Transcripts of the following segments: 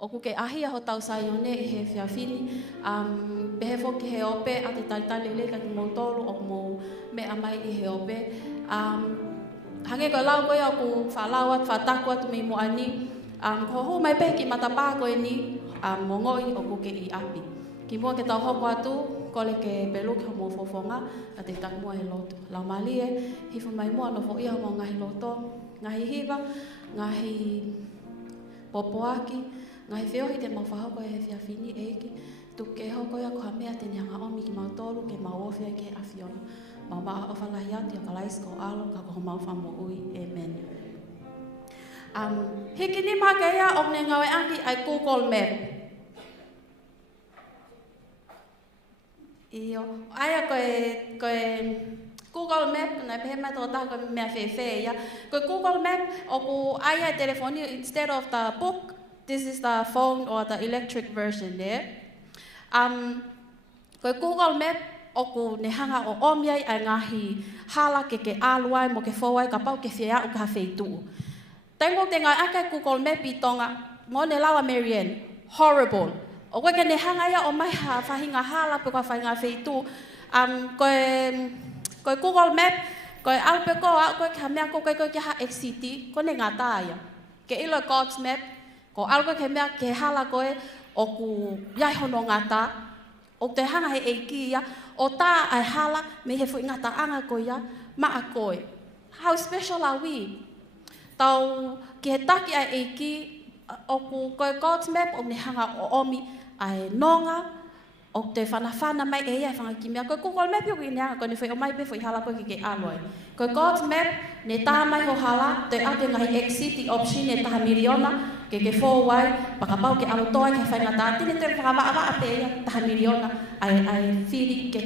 O ku ke ahi ho tau sai o ne I he whiawhini. Pehe whoki he ope a te taitale le ka ki mō tolu o mō mea mai I he ope. Hange koe lau koe o ku whalau at whataku atu mei mo ani. Ko hu mai pehe ki matapā koe ni mō ngoi o ku ke I api. Ki mua ke tau hoko atu, kole ke pelu ki ho mō whowhonga a te tak mua he loto. Lau mali hifu mai mua no fo ia mo ngahi loto, ngahi hiva, ngahi popoaki, ngahi whiohi te mau whahoko e he whiawhini eiki. Tuke hoko ia ko ha mea te nianga omi ki mau tolu, ke mau ofia ke awhiona. Mau maa o whalahi ati o kalais ko alo, ka koho mau whamo ui. Amen. Hiki ni mā ke ia o ne ngawe aki ai Google Map. Iyo, aia koe Google Map, na pehe mai tō tā koe mea whewhe ia. Koe Google Map, o ku aia telefoni, instead of the book, this is the phone or the electric version there. Koe Google Map, o ku ne hanga o omiai ai ngahi hala ke aluai mo ke whawai ka pau ke whia o ka wheitu. Tengo te ngai ake Google Map I tonga, mo ne lawa Marianne, horrible. O koe ke ne hanga ia o mai ha whahinga hala pe ka whahinga wheitu. Koe Google Map, koe alpe koa, koe ka mea koe ke ha exiti, ko ne ngata ia. Ke ilo God's Map, ko alko ke mea ke hala koe o ku iai hono ngata, o te hanga he eiki ia, o tā ai hala me he fui ngata anga koe ia, maa koe. How special are we? Tau ki he taki ai eiki, o ku koe God's Map, o ne hanga o omi, ai nonga, o te whanawhana mai e ia whanga ki mea. Koe Google Map yoku I neanga, koe ne whai o mai pe whai hala koe ki ke aloi. Koe God's Map, ne taha mai ho hala, te ate ngahi exit I option ne taha miliona, ke forward, pakapau ke alo toa ke whai ngata, tine te whakawaa a pe ia, taha miliona, ai whiri ke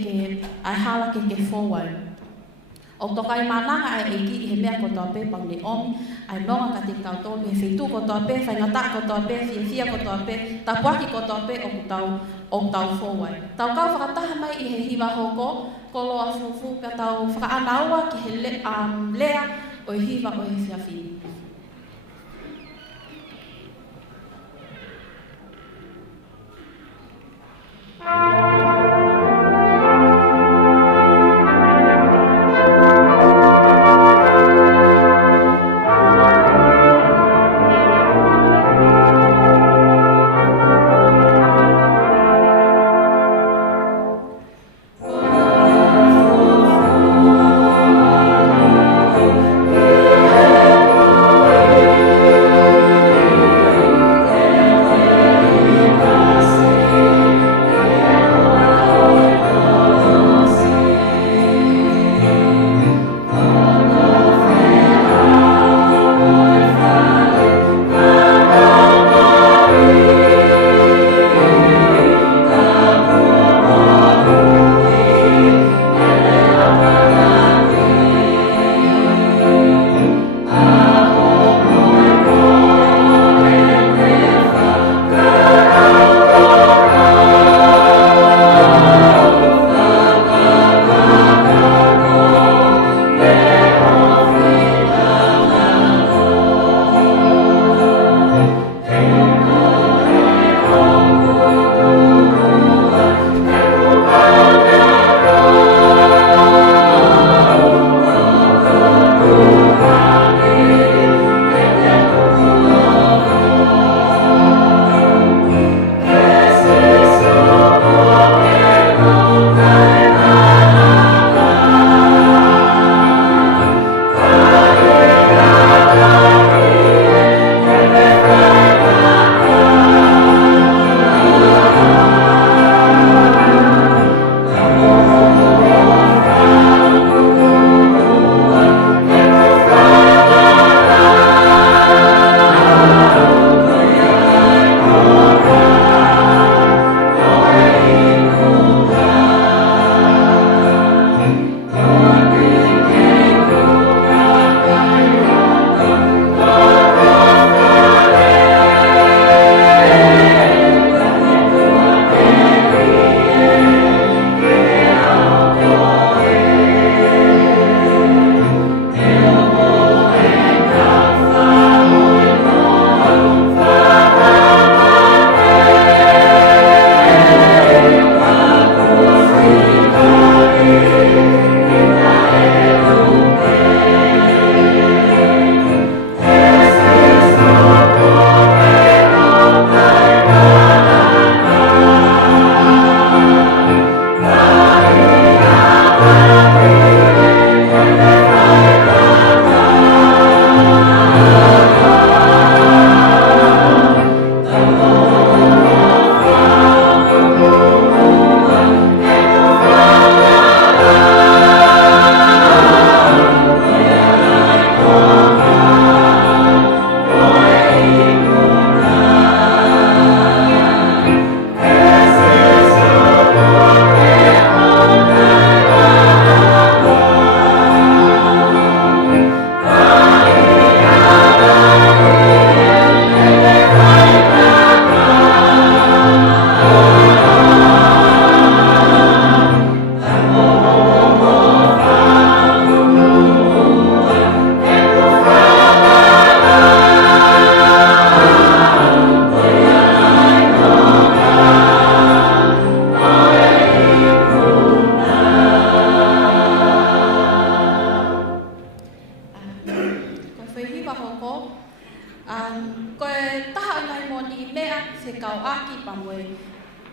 ai hala ke forward. O toka I mananga ai eiki I he mea ko toa pe pau ne omi, ai nonga ka te tau tō, me whetu ko toa pe, whai ngata ko toa pe, whia ko toa pe, tapuaki ko toa pe o tau forward. Tau kau whakataha mai I he hiwa hoko, ko loa fufu ka tau whakaanaua ki he lea o I hiwa o he whiawhini.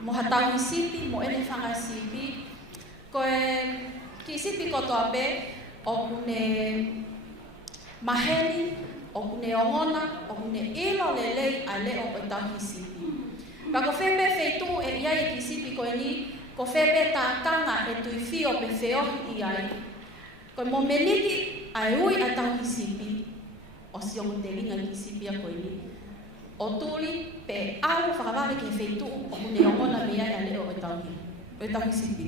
mo hatau sipi mo ene fanga sipi koe ki sipi kotoa pe o kune maheni o kune ongona o kune ilo lelei a leo o tau sipi pa ko fepe feitu e iai ki sipi koe ni ko fepe ta kanga e tui fio pe feo iai koe mo meniki ai ui a tau sipi o siongo te ringa ki sipi a koe ni o tuli pe au whakaware ke feitu o kune ongona mea a leo o tau sipi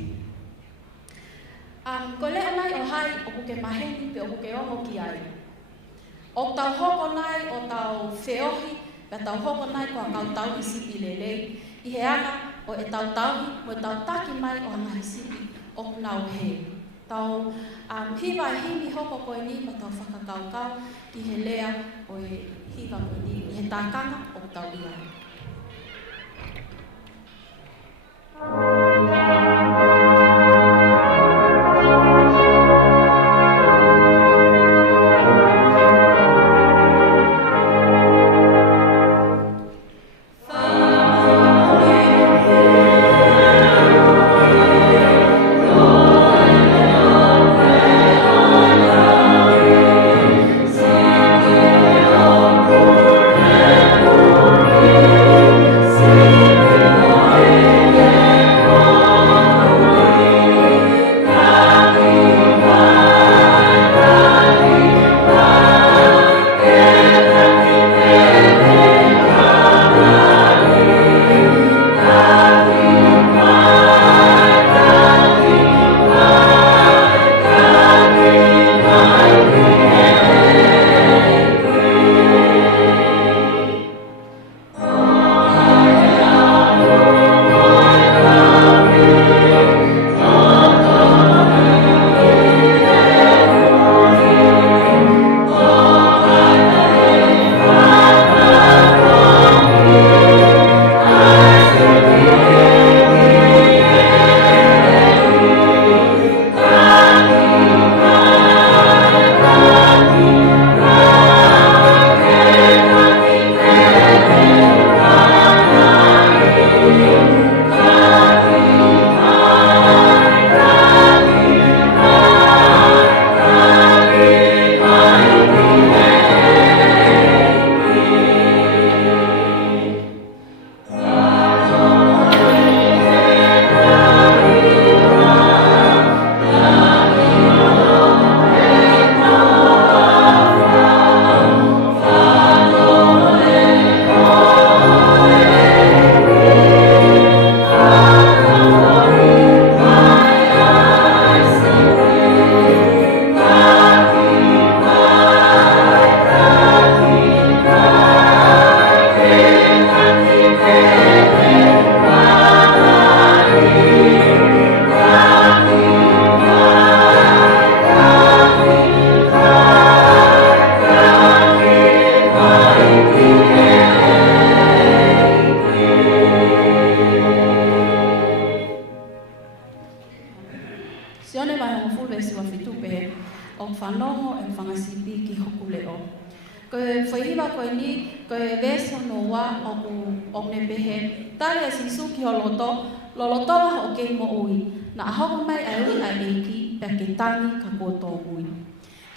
ko leo nai o hai o kuke maheni pe o kuke ongo ki ai o tau hoko nai o tau feohi pe tau hoko nai ko a kau tau sipi lelei i he ana o e tau tauhi mo e tau taki mai o hanga sipi o kunau he tau hiwa e himi hoko koe ni ma tau whakakaukau ki he lea o e hiwa koe ni i he tākanga o tau ia.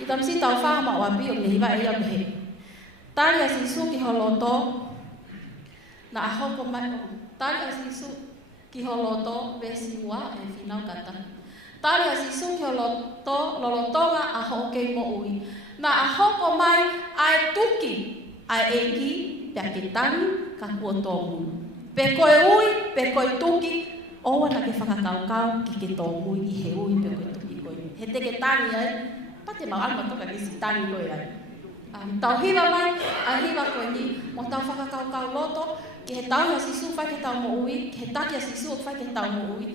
Tamsi tau wha ma wapi o le hiwa e au he. Tari a sisu ki holoto na ahoko mai o. Tari a sisu ki holoto vesi mua e finau kata. Tari a sisu ki holoto lolotonga aho ke mo ui. Na ahoko mai ai tuki ai eki pe ke tani ka kuotongu. Pe koe ui, pe koe tuki owa na ke whakakaukau ki ke tongu i he ui pe koe tuki koe. He te ke tani ai pate mau alma toka ki si tani koe ai. Tau hiwa mai, a hiwa koe ni, mo tau whakakaukau loto, ke he tau ha sisu whai ke tau mo ui, ke he taki ha sisu whai ke tau mo ui,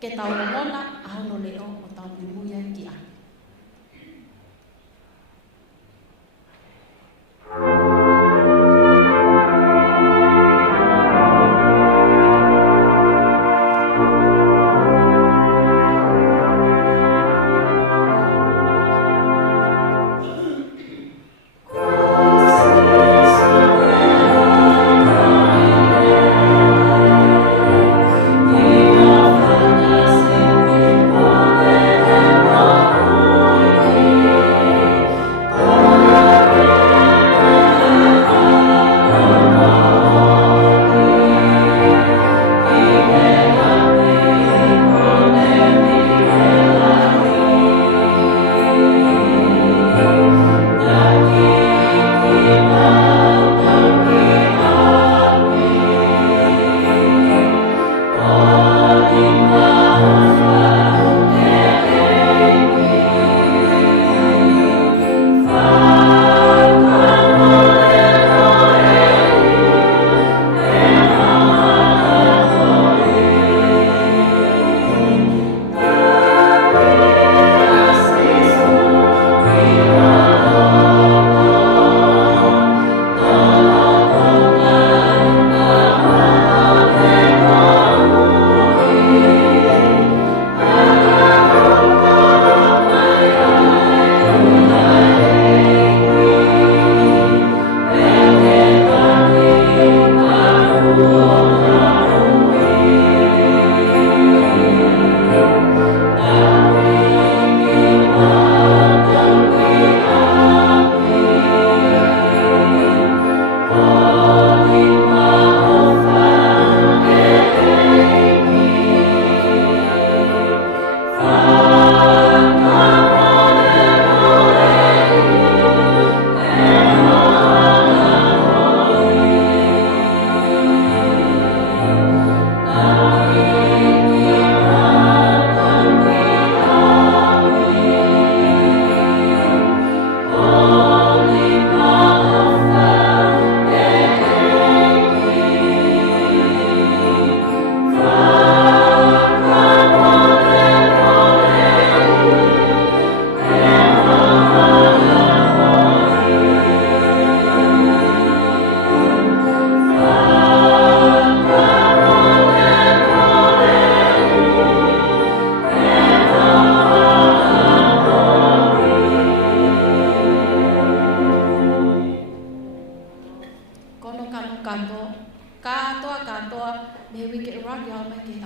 ke tau mona, a hono leo o tau mimuia ki a.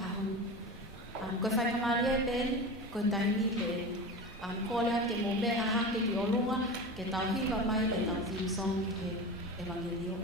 kahun. Koe whai kamaria e pēni, koe taimi pēni. Kōlea ke mō me aha ke ki olunga, ke tau hiwa mai e tau theme song ki he Evangelio.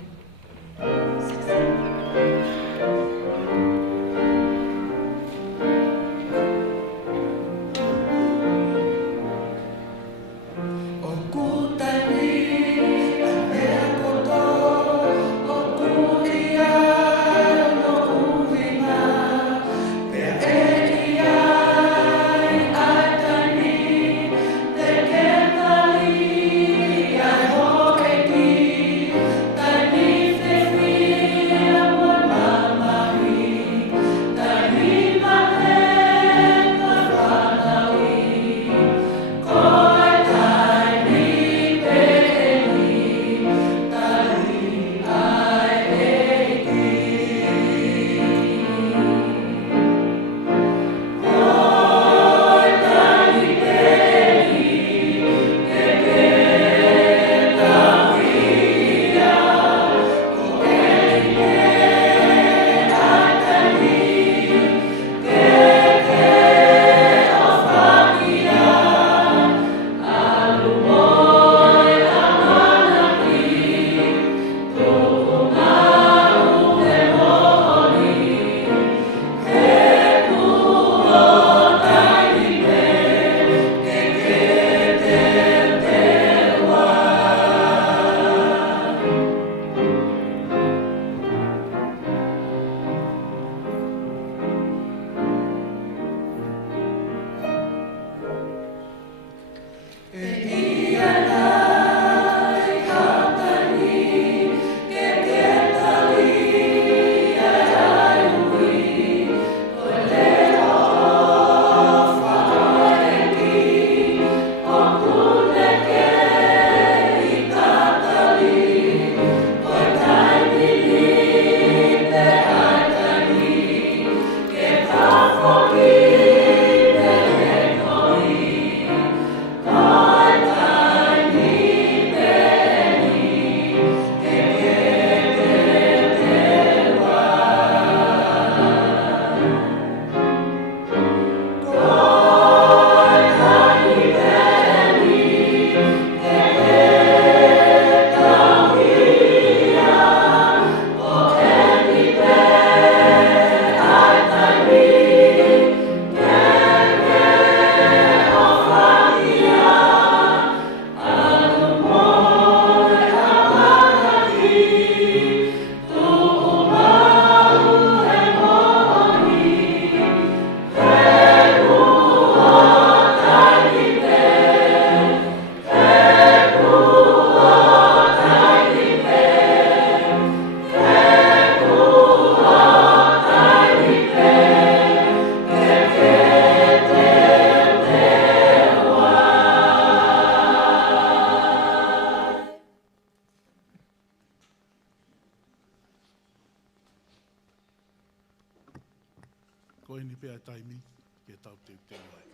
Ko ini pea taimi ke tau te wai.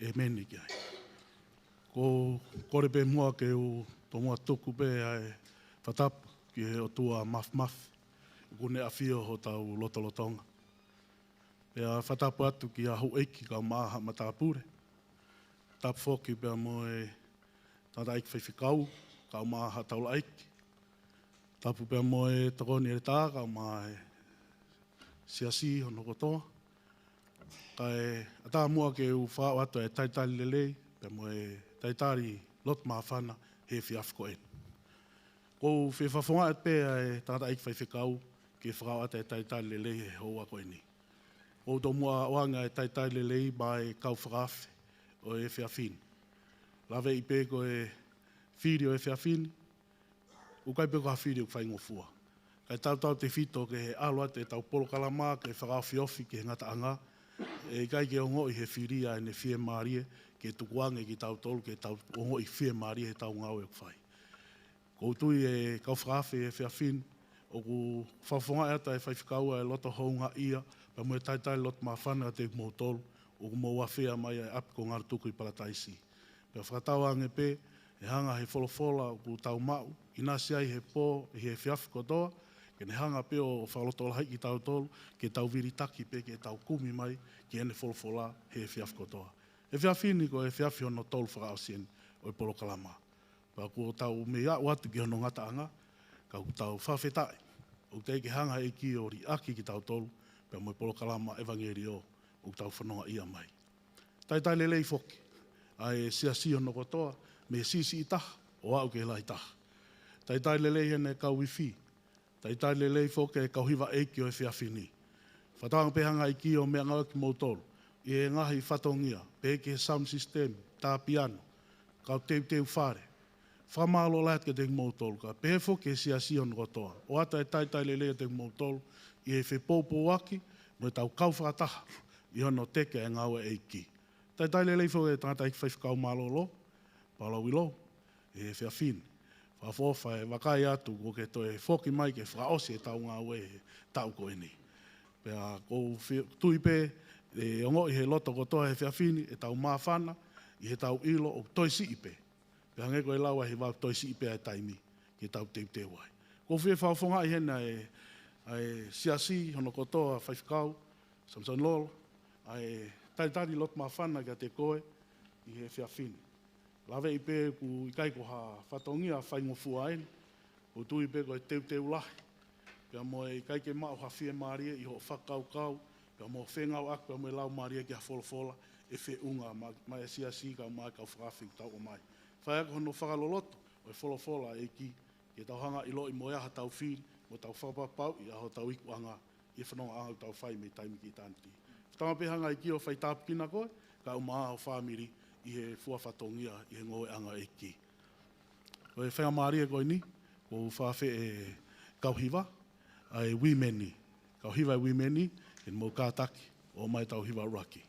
E meni ki ai. Ko kore pe mua ke o to mua tuku pe ai whatap ki he o tua maf. Ko ne awhio ho tau lotolotonga. Pea whatapu atu ki a hu eiki ka maaha matapure. Tap whoki pea mo e tata eiki whaiwhikau ka maaha taula eiki. Tapu pea mo e takoni e tā ka maaha e siasi hono kotoa. Kai ata mua ke u whao ato e taitari lelei, pe mo e taitari lot mawhana he whiafko e. Ko whewhawhonga e pēa e tata eiki whaiwhikau ke whao ato e taitari lelei he hoa koe ni. Ko tō mua oanga e taitari lelei ba e kau whakawhi o e whiawhini. Lawe i pē ko e whiri o e whiawhini, ukai pē ko ha whiri o whaingofua. Kai tau te whito ke he alo ate tau polo kalama ke whakawhi ofi ke ngata anga, e kai ke ongo i he whiria e ne whie marie ke tukuange ki tau tolu ke tau ongo i whie marie he tau ngau e kwhai. Ko tui e kau whakawhi e whiawhini, o ku whawhonga e ata e whaiwhikaua e loto hounga ia, pa mo e taitai lot mawhana te mō tolu, o ku mō whawhia mai e api ko ngaru tuku i parataisi. Pea whakatauange pē, e hanga he wholofola o ku tau mau, inasi ai he pō, he whiawhi kotoa, Ke ne hanga pe o whaloto lahai ki tau tolu, ke tau viritaki pe ke tau kumi mai, ki ene wholofola he whiaf kotoa. E whiawhini ko e whiawhi ono tolu whakaosien o i Polokalama. Pa ko tau me ia watu ki hono ngata anga, ka tau whawhetai. O te ke hanga e ki o ri aki ki tau tolu, pe mo i Polokalama evangerio o tau whanonga ia mai. Tai lelei foki, ai sia si hono kotoa, me sisi i taha, o au ke lai taha. Tai lelei hene kau wifi, tai lelei foki e kau hiwa eiki o e whiawhini. Whatanga pehanga i ki o mea ngau ki mautolu, i e ngahi whatongia, pe ke sound system, tā piano, kau teu whare. Whamalo lahat ke te mautolu, ka pehe foki e sia si hono kotoa. O ata e tai lelei te mautolu, i e whepoupo waki, mo e tau kau whakataha, i hono teke e ngau e eiki. Tai lelei foki e tangata i whaifkau malolo, palau ilo, e whiawhini. Whafofa e wakai atu ko ke toe foki mai ke whaosi e tau ngā ue e tau ko eni. Pea kou tui pe, e ongo i he loto kotoa he whiawhini e tau mawhana, i he tau ilo o toi si ipe. Pea ngeko e laua he wau toi si ipe e taimi ke tau te wai. Kou whie whauwhonga i hena e siasi hono kotoa whaifkau, Samson Lolo, ai taitari lot mawhana kia te koe i he whiawhini. Lawe i pē ku i kai ko ha whatongia whaingofu aen, o tui pē ko e teu lahi. Pea mo e kai ke mao ha whie maria i ho whakau, pea mo whengau ak, pea mo e lau maria ki ha wholofola, e whe unga, mai e siasi kau mai kau whakawhing tau o mai. Whai ako hono whakaloloto, o e wholofola e ki tau hanga i lo i mo eaha tau whiri, mo tau whapapau i aho tau iku anga, i whanonga anga tau whai me taimi ki tanti. Whtanga pe hanga i ki o whai tāpukina koe, ka umaa o whamiri, i he fuawhatongia i he ngoe anga e ki. Ko e whenga maaria koe ni, ko whawhe e kauhiwa, ai wimeni. Kauhiwa e wimeni, e mō kātaki, o mai tau hiwa uraki.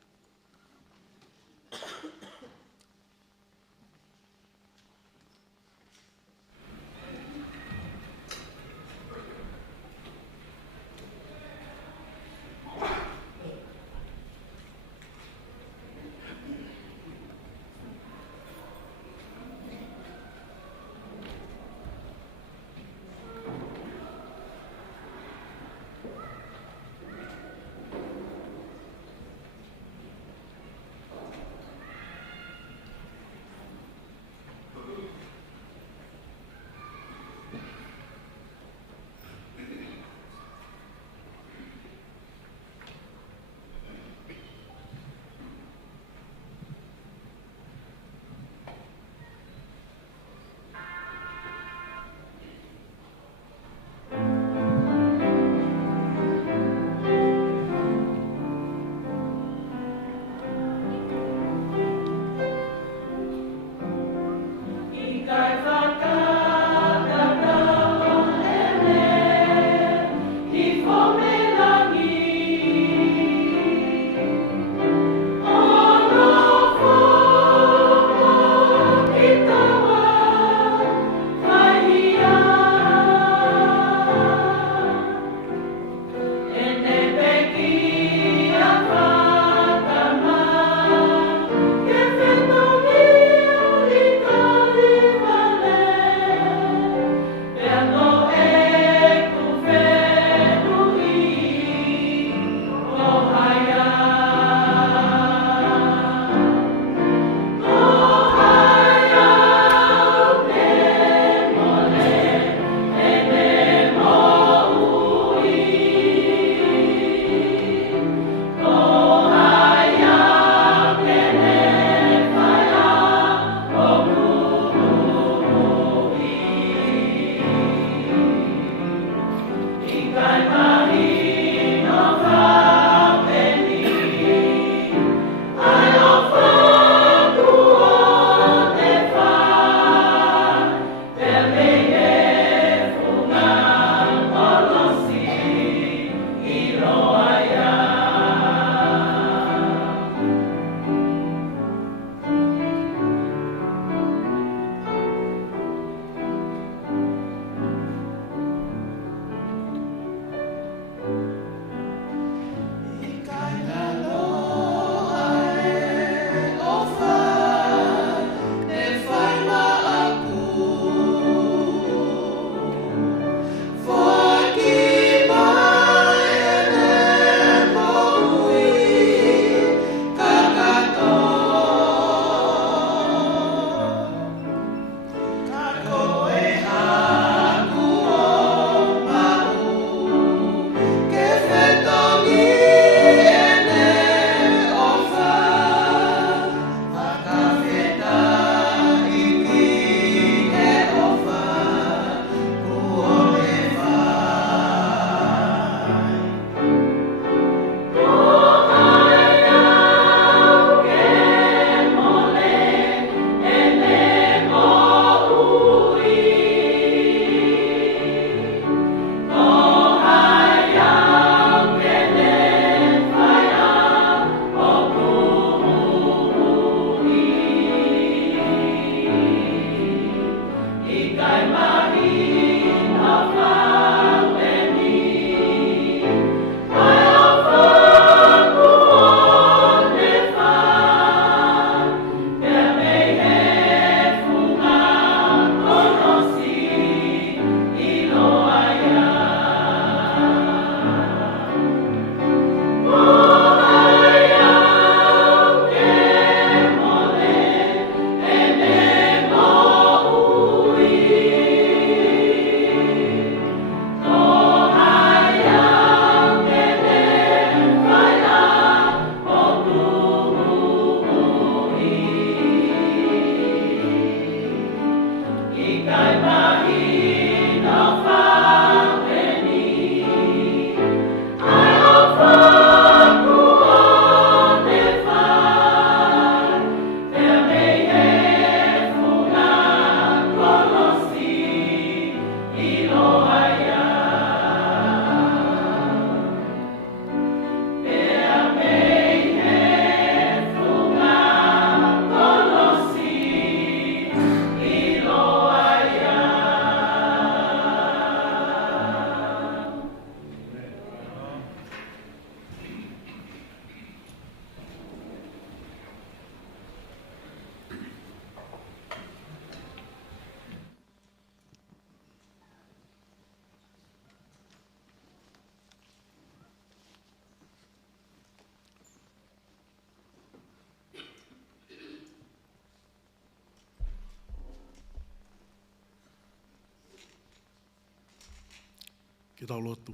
ke tau lotu.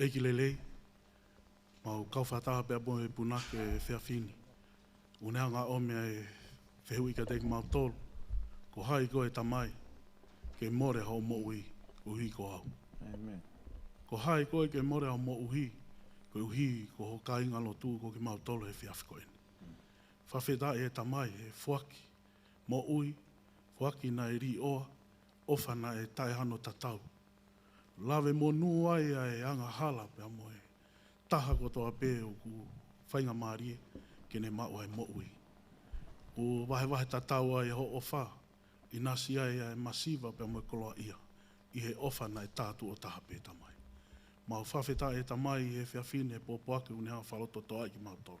Eiki lelei, mau kauwhataha pia boe punake e whiawhini. Unea ngā omea e whehui ka teiki mau tolu, ko hai koe tamai, ke more hau mo uhi ko au. Amen. Ko hai koe ke more hau mo uhi, ko uhi ko ho ka inga lotu ko ki mau tolu he whiawhi koe. Whawheta e tamai e fuaki, mo ui, fuaki na e ri oa, ofa na e tae hano tatau. Lawe mo nuai e anga hala pe amo e taha ko toa pē o ku whainga maarie ke ne maua e mo ui. O wahe tatau ai ho ofa, i nasi ai e masiva pe amo e koloa ia, i he ofa na e tātu o taha pē tamai. Mau whawheta e tamai e whiawhine e pōpoake unea whaloto toa ki mau tolu.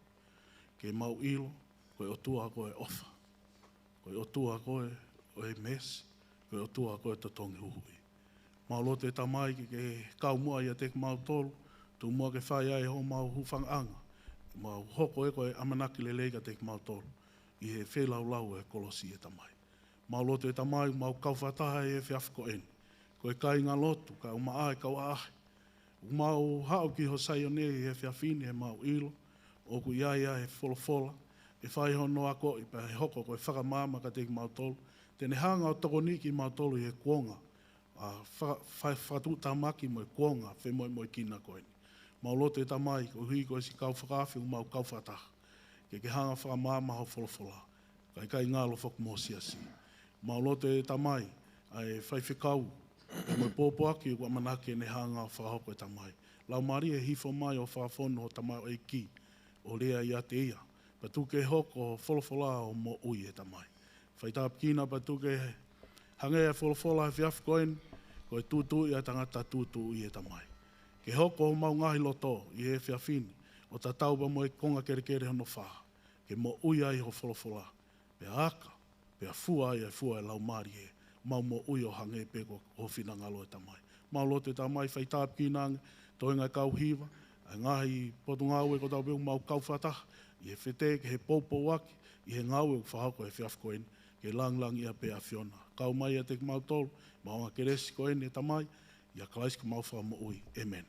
Ke mau ilo, koe o tua koe ofa. Koe o tua koe o e mesi, koe o tua koe to tongi huhui. Mau lote e tamai ki ke kau mua ia tek mau tolu, tu mua ke whai ai ho mau hufang anga. Mau hoko e koe amanaki le leika tek mau tolu, i he whelau lau e kolosi e tamai. Mau lote e tamai, mau kauwhataha e whiawhiko eni. Koe kai ngā lotu, ka uma ai kau ahe. Mau hao ki ho sai o ne i he whiawhine e mau ilo, o ku iaia e wholofola, e whai hono ako i pa he hoko koe whakamama ka tek mau tolu, tene hanga o tokoni ki mau tolu i he kuonga, whatu tamaki mo e kuonga, whe moi kina koe ni. Mau lote e tamai, ko hui koe si kau whakawhi o mau kau whataha. Ke hanga whakamama ho wholofola, kai ngālo whaku mō siasi. Mau lote e tamai, ai whai whikau, e moi pōpoaki o manake ne hanga whahoko e tamai. Lau mari e hifo mai o whafono o tamai o e ki, o rea i ate ia, patuke hoko o wholofola o mo ui e tamai. Whaitap kina patuke hangea e wholofola e whiawhikoen, ko e tūtū i a tangata tūtū i e tamai. Ke hoko o mau ngahi loto i e whiawhini, o ta taupa mo e konga kere hono whaha, ke mo ui ai ho wholofola, pe aka, pe a fua ai fua e lau mari e, mau mo ui o hange peko o whina ngalo e tamai. Mau lote e tamai whaitap kinang, toi ngai kau hiwa, a ngahi potu ngau e ko tau peo mau kau whataha, i he whete ke he pōpō waki, i he ngau e whahako e whiawhikoen, ke lang ia pe a whiona. Kau mai a te mau tolu, mau ngā keresi koen e tamai, ia kalaisika mau wha mo ui. Amen.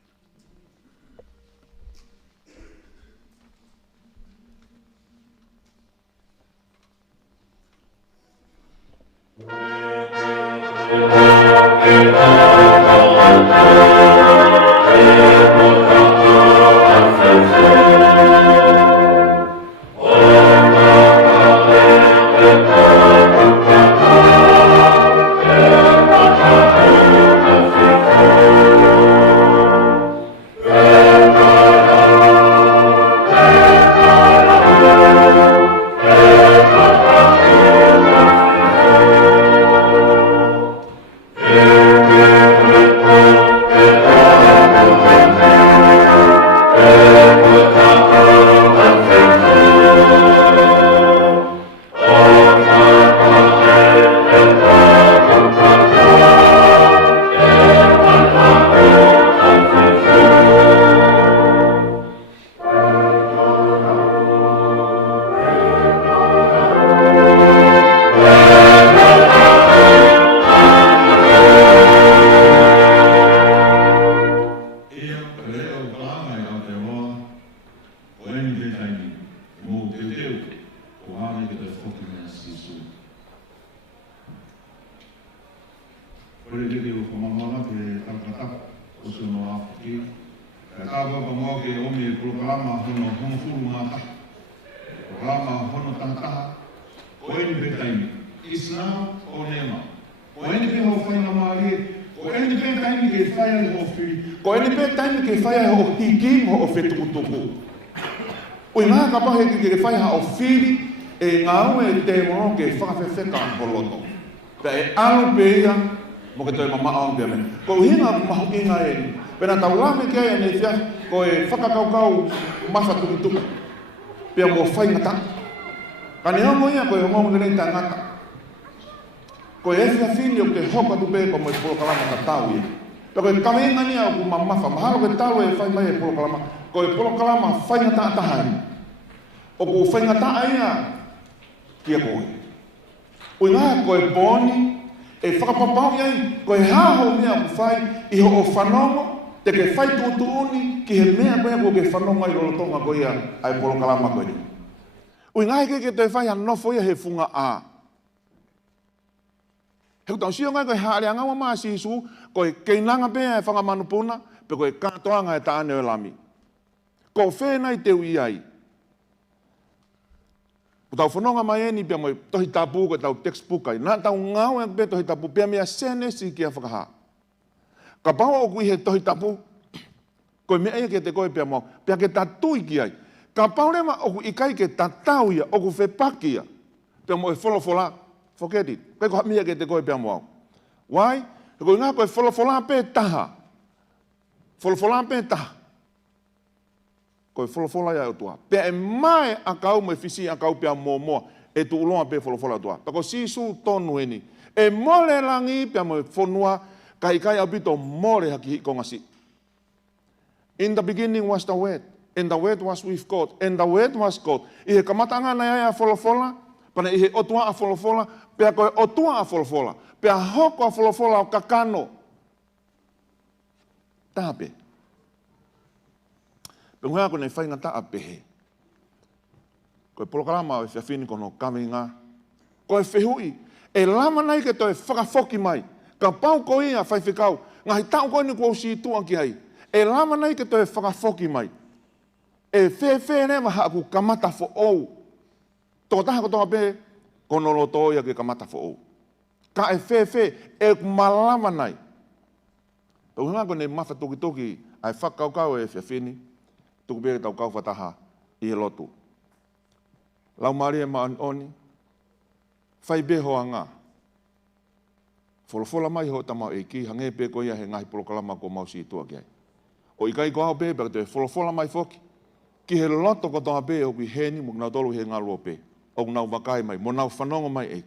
Ke whai ha o whiri e ngā ue te mono ke whakawhewheka poloto. Pe e alo pe ia mo ke toi mama au pia mene. Ko hinga mahu inga e ni. Pena tau lame ke aia ne whia ko e whakakaukau mawha tukutuka. Pia mo whai ngata. Ka ni hamo ia ko e hongo ngere ta ngata. Ko e whia whini o ke hoka tupe pa mo e polokalama ka tau ia. Pe ko e kamenga ni au ku mamafa. Mahalo ke tau e whai mai e polokalama. Ko e polokalama whai ngata atahani. O ko whaingata aia kia koe. O ngā koe pōni, e whakapapau iai, koe haho mea u whai, i ho o whanongo, te ke whai tuuni, ki he mea koe ko ke whanonga i rolotonga koe ia, ai polo kalama koe ni. Ui ngai ke te whai anofo ia he funga a. Heu tau sio ngai koe haere angawa maa sisu, koe keinanga pēa e whangamanupuna, pe koe katoanga e taane o lami. Ko whenai teu iai. O tau whanonga mai eni pia moi tohi tapu koe tau textbook ai. Nā tau ngau e pe tohi tapu pia mea sene si kia whakaha. Ka pao o kui he tohi tapu, koe mea ia ke te koe pia mau, pia ke tatui ki ai. Ka pao lema o kui ikai ke tatau ia, o kui whepaki ia. Pia mo e wholofola, forget it. Kai ko hamia ke te koe pia mau. Why? Koe ngā koe wholofola pe taha. Wholofola pe taha. Koe wholofola ia o tua. Pea e mai a kau me fisi a kau pia moa e tu uloa pe wholofola tua. Tako sisu tonu eni. E mole langi pia mo e whonua kai abito mole haki hiko ngasi. In the beginning was the Word. And the Word was with God. And the Word was God. I he kamatanga na ia a wholofola. Pana i he otua a wholofola. Pea koe otua a wholofola. Pea hoko a wholofola o kakano. Tāpe. Penguea ko nei whainga taa pehe. Koe polokarama o e whiawhini kono kaminga. Koe whihui. E lama nei ke toi whakafoki mai. Ka pau ko ia whaiwhikau. Ngahi tau koe ni kua si tua ki hai. E lama nei ke toi whakafoki mai. E whewhe ne maha aku kamata fo ou. Tō taha ko toa pehe. Kono roto ia ke kamata fo ou. Ka e whewhe. E malama nei. Penguea ko nei mawha toki ai whakaukau e whiawhini. Tuku pere tau kau whataha i he lotu. Lau maari e maa oni, whai beho a ngā. Wholofola mai ho tamau e ki, hange pe ko ia he ngahi polokalama ko mau si tua ki ai. O ikai ko hao pe, peka te wholofola mai foki. Ki he loto ko toha pe, o ki heni, mo nau tolu he ngā lua pe. O nau wakai mai, mo nau whanonga mai e.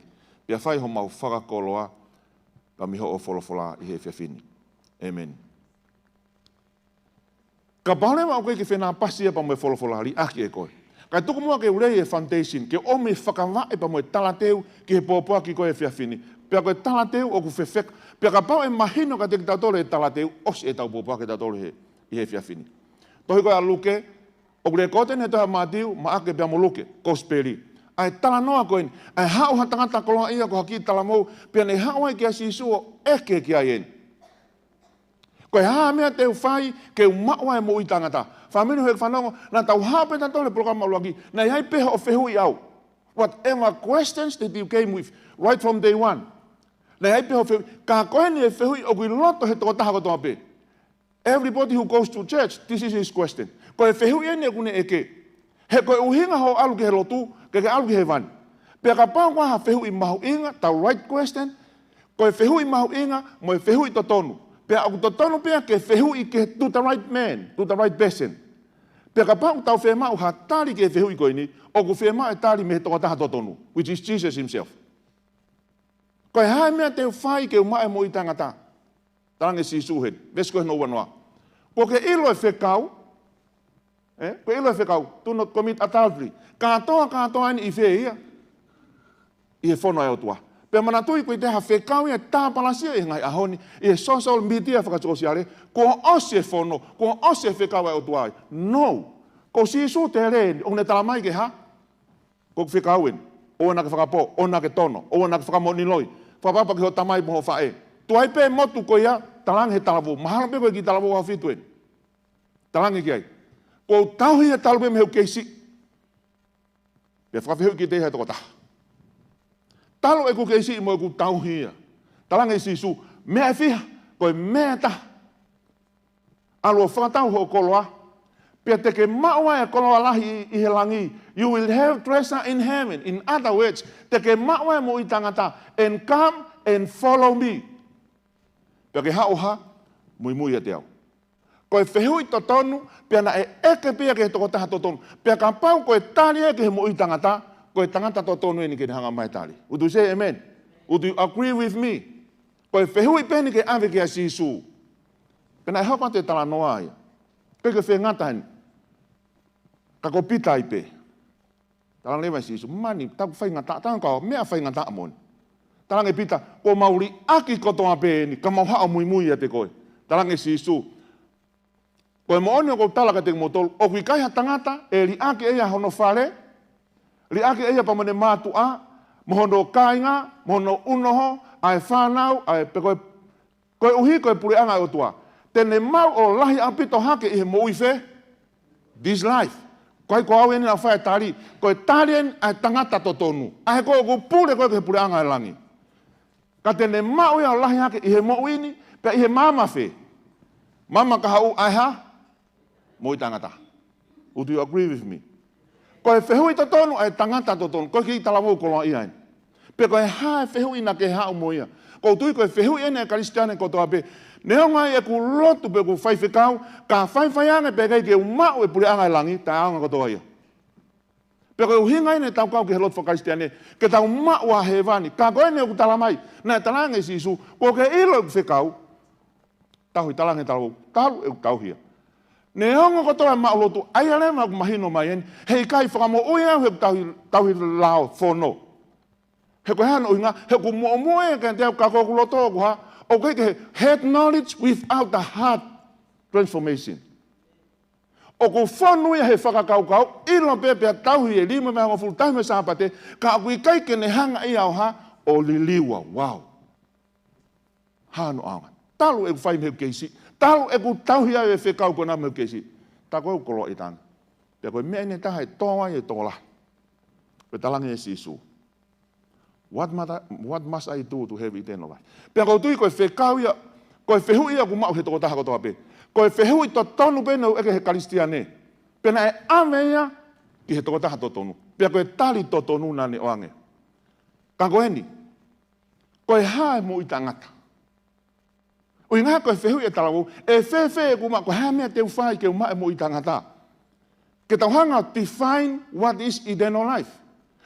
Pia whai ho mau whakakoloa, ka miho o wholofola i he whiawhini. Amen. Ka paone ma koe ke whenā pasi e pa moe wholofola hari aki e koe. Kai tuku mua ke urei e foundation, ke ome whakawa e pa moe talateu ki he pōpua ki koe e whiawhini. Pea koe talateu o ku whewhek. Pea ka pao e mahino ka te ki tautore e talateu, osi e tau pōpua ke tautore i he whiawhini. Tohi koe a luke, o kure koten he toha mātiu, ma ake pea mo luke, kosperi. Ai tala noa koe ni, ai hao ha tangata koloa ia ko haki tala mou, pea nei hao ai ki a sisuo eke ki a ien. Koe haa mea te whai ke umaua e mo i tangata. Whaminu he whanongo, na tau hape ta tole programa uloaki, na i hai peha o whehui au. Whatever questions that you came with, right from day one. Na i hai peha o whehui, ka koe ni e whehui o kui loto he toko taha ko toa pe. Everybody who goes to church, this is his question. Koe whehui e ne kune eke. He koe uhinga ho alu ki he lotu, ke alu ki he vani. Pea ka pao kwa ha whehui mahu inga, tau right question. Koe whehui mahu inga, mo e whehui to tonu. Pea aku to tonu pea ke whehui ke to the right man, to the right person. Pea ka pau tau whemau ha tari ke whehui koe ni, o ku whemau e tari me he toka taha to tonu, which is Jesus himself. Koe hae mea te whai ke umae mo i tangata. Tarange si suhen, ves koe no wanoa. Ko ke ilo e whekau, ko ilo e whekau, do not commit adultery. Katoa ni i whea, i he whono e o tua. Pea mana tui koe te ha whekau ia tāpalasia e ngai ahoni, i e social media whakatokosiare, ko ose whono, ko ose whekau e o tuai. No, ko sisu te rei, o ne tala mai ke ha, ko whekau en, o na ke whakapo, o na ke tono, o na ke whakamoni loi, whapapa ki ho tamai poho whae. Tuai pe motu ko ia, talang he talavu, mahalo pe koe ki talavu hau whituen. Talangi ki ai. Ko tauhi e talavu me heu keisi, pea whakawhihu ki te hea toko taha. Talo e ku keisi mo e ku tauhia. Talang e sisu, mea e whiha, koe mea ta. Alo whakatau ho koloa, pia te ke maua e koloa lahi i he langi. You will have treasure in heaven. In other words, te ke maua e mo i tangata, and come and follow me. Pia ke hao ha, mui e te au. Koe whehui to tonu, pia na e eke pia ke he toko taha to tonu. Pia ka pau koe tali e ke he mo i tangata, koe tangata to tonu e ni ke hanga mai tali. Would you say amen? Would you agree with me? Koe whehui peni ke ave ke a sisu. Pena e hapa te tala noa ia. Koe ke whengata hen. Ka ko pita i pe. Tala lewa sisu. Mani, taku whaingata, tango kau, mea whaingata amon. Talange pita, ko mauri aki kotoa pēni, ka mau haa mui mui a te koe. Talange sisu. Koe mo oni o kou talaka te motolu, o kui kaiha tangata, e li aki eia hono whare, li aki eia pamane mātua, mohono kāinga, mohono unoho, ai whānau, ai pe koe uhi koe pure anga o tua. Tene mau o lahi apito hake i he mo uife, this life. Koe ko au eni na whae tari, koe tari en ai tangata totonu. Ai koe ko pure koe he pure anga e langi. Ka tene mau ia o lahi hake i he mo uini, pe i he mama whe. Mama ka hau ai ha, mo i tangata. Would you agree with me? Koe whehui totonu ai tangata totonu, koe ki talawau koloa iain. Pe koe hae whehui na ke hau mo ia. Ko tui koe whehui ene e karistiane kotoa pe, neo ngai e ku lotu pe ku whaiwhikau, ka whaiwhaiange pe kei ke umau e pure anga e langi, ta aonga kotoa ia. Pe koe uhinga ene tau kau ke he lotu whakaristiane, ke tau umau a he vani, ka koe ne o ku talamai, na e talange sisu, ko ke ilo e ku whekau, tahui talange talau, talu e ku kauhia. Ne hongo kotoa e mau lotu, ai alema ku mahino mai eni, hei kai whakamo uia he tahui lao whono. He koe hana uinga, he ku moe e kei te au kako ku loto ku ha, o kei ke head knowledge without the heart transformation. O ku whanui he whakakaukau, ilo pepea tauhi e lima mea ngofulu taime sāpate, ka aku i kai ke ne hanga i au ha, o liliwa, wow. Hano anga. Talu e ku whai meheu keisi, talu e ku tauhi au e whekau kona meheu keisi. Ta koe ukolo i tana. Pea koe mea ene taha e toa e tola. Pe talangi e sisu. What must I do to have eternal life? Pea kou tui koe whekau ia, koe whehui ia ku mau he toko taha kotoa pe. Koe whehui to tonu pēnau eke he karistiane. Pena e ame ia ki he toko taha to tonu. Pea koe tali to tonu nane oange. Ka koe ni, koe hae mo i tangata. Ui ngā koe whehui e talau, e whewhe e kuma koe hae mea te uwhai ke umae mo i tangata. Ke tau hanga define what is eternal life.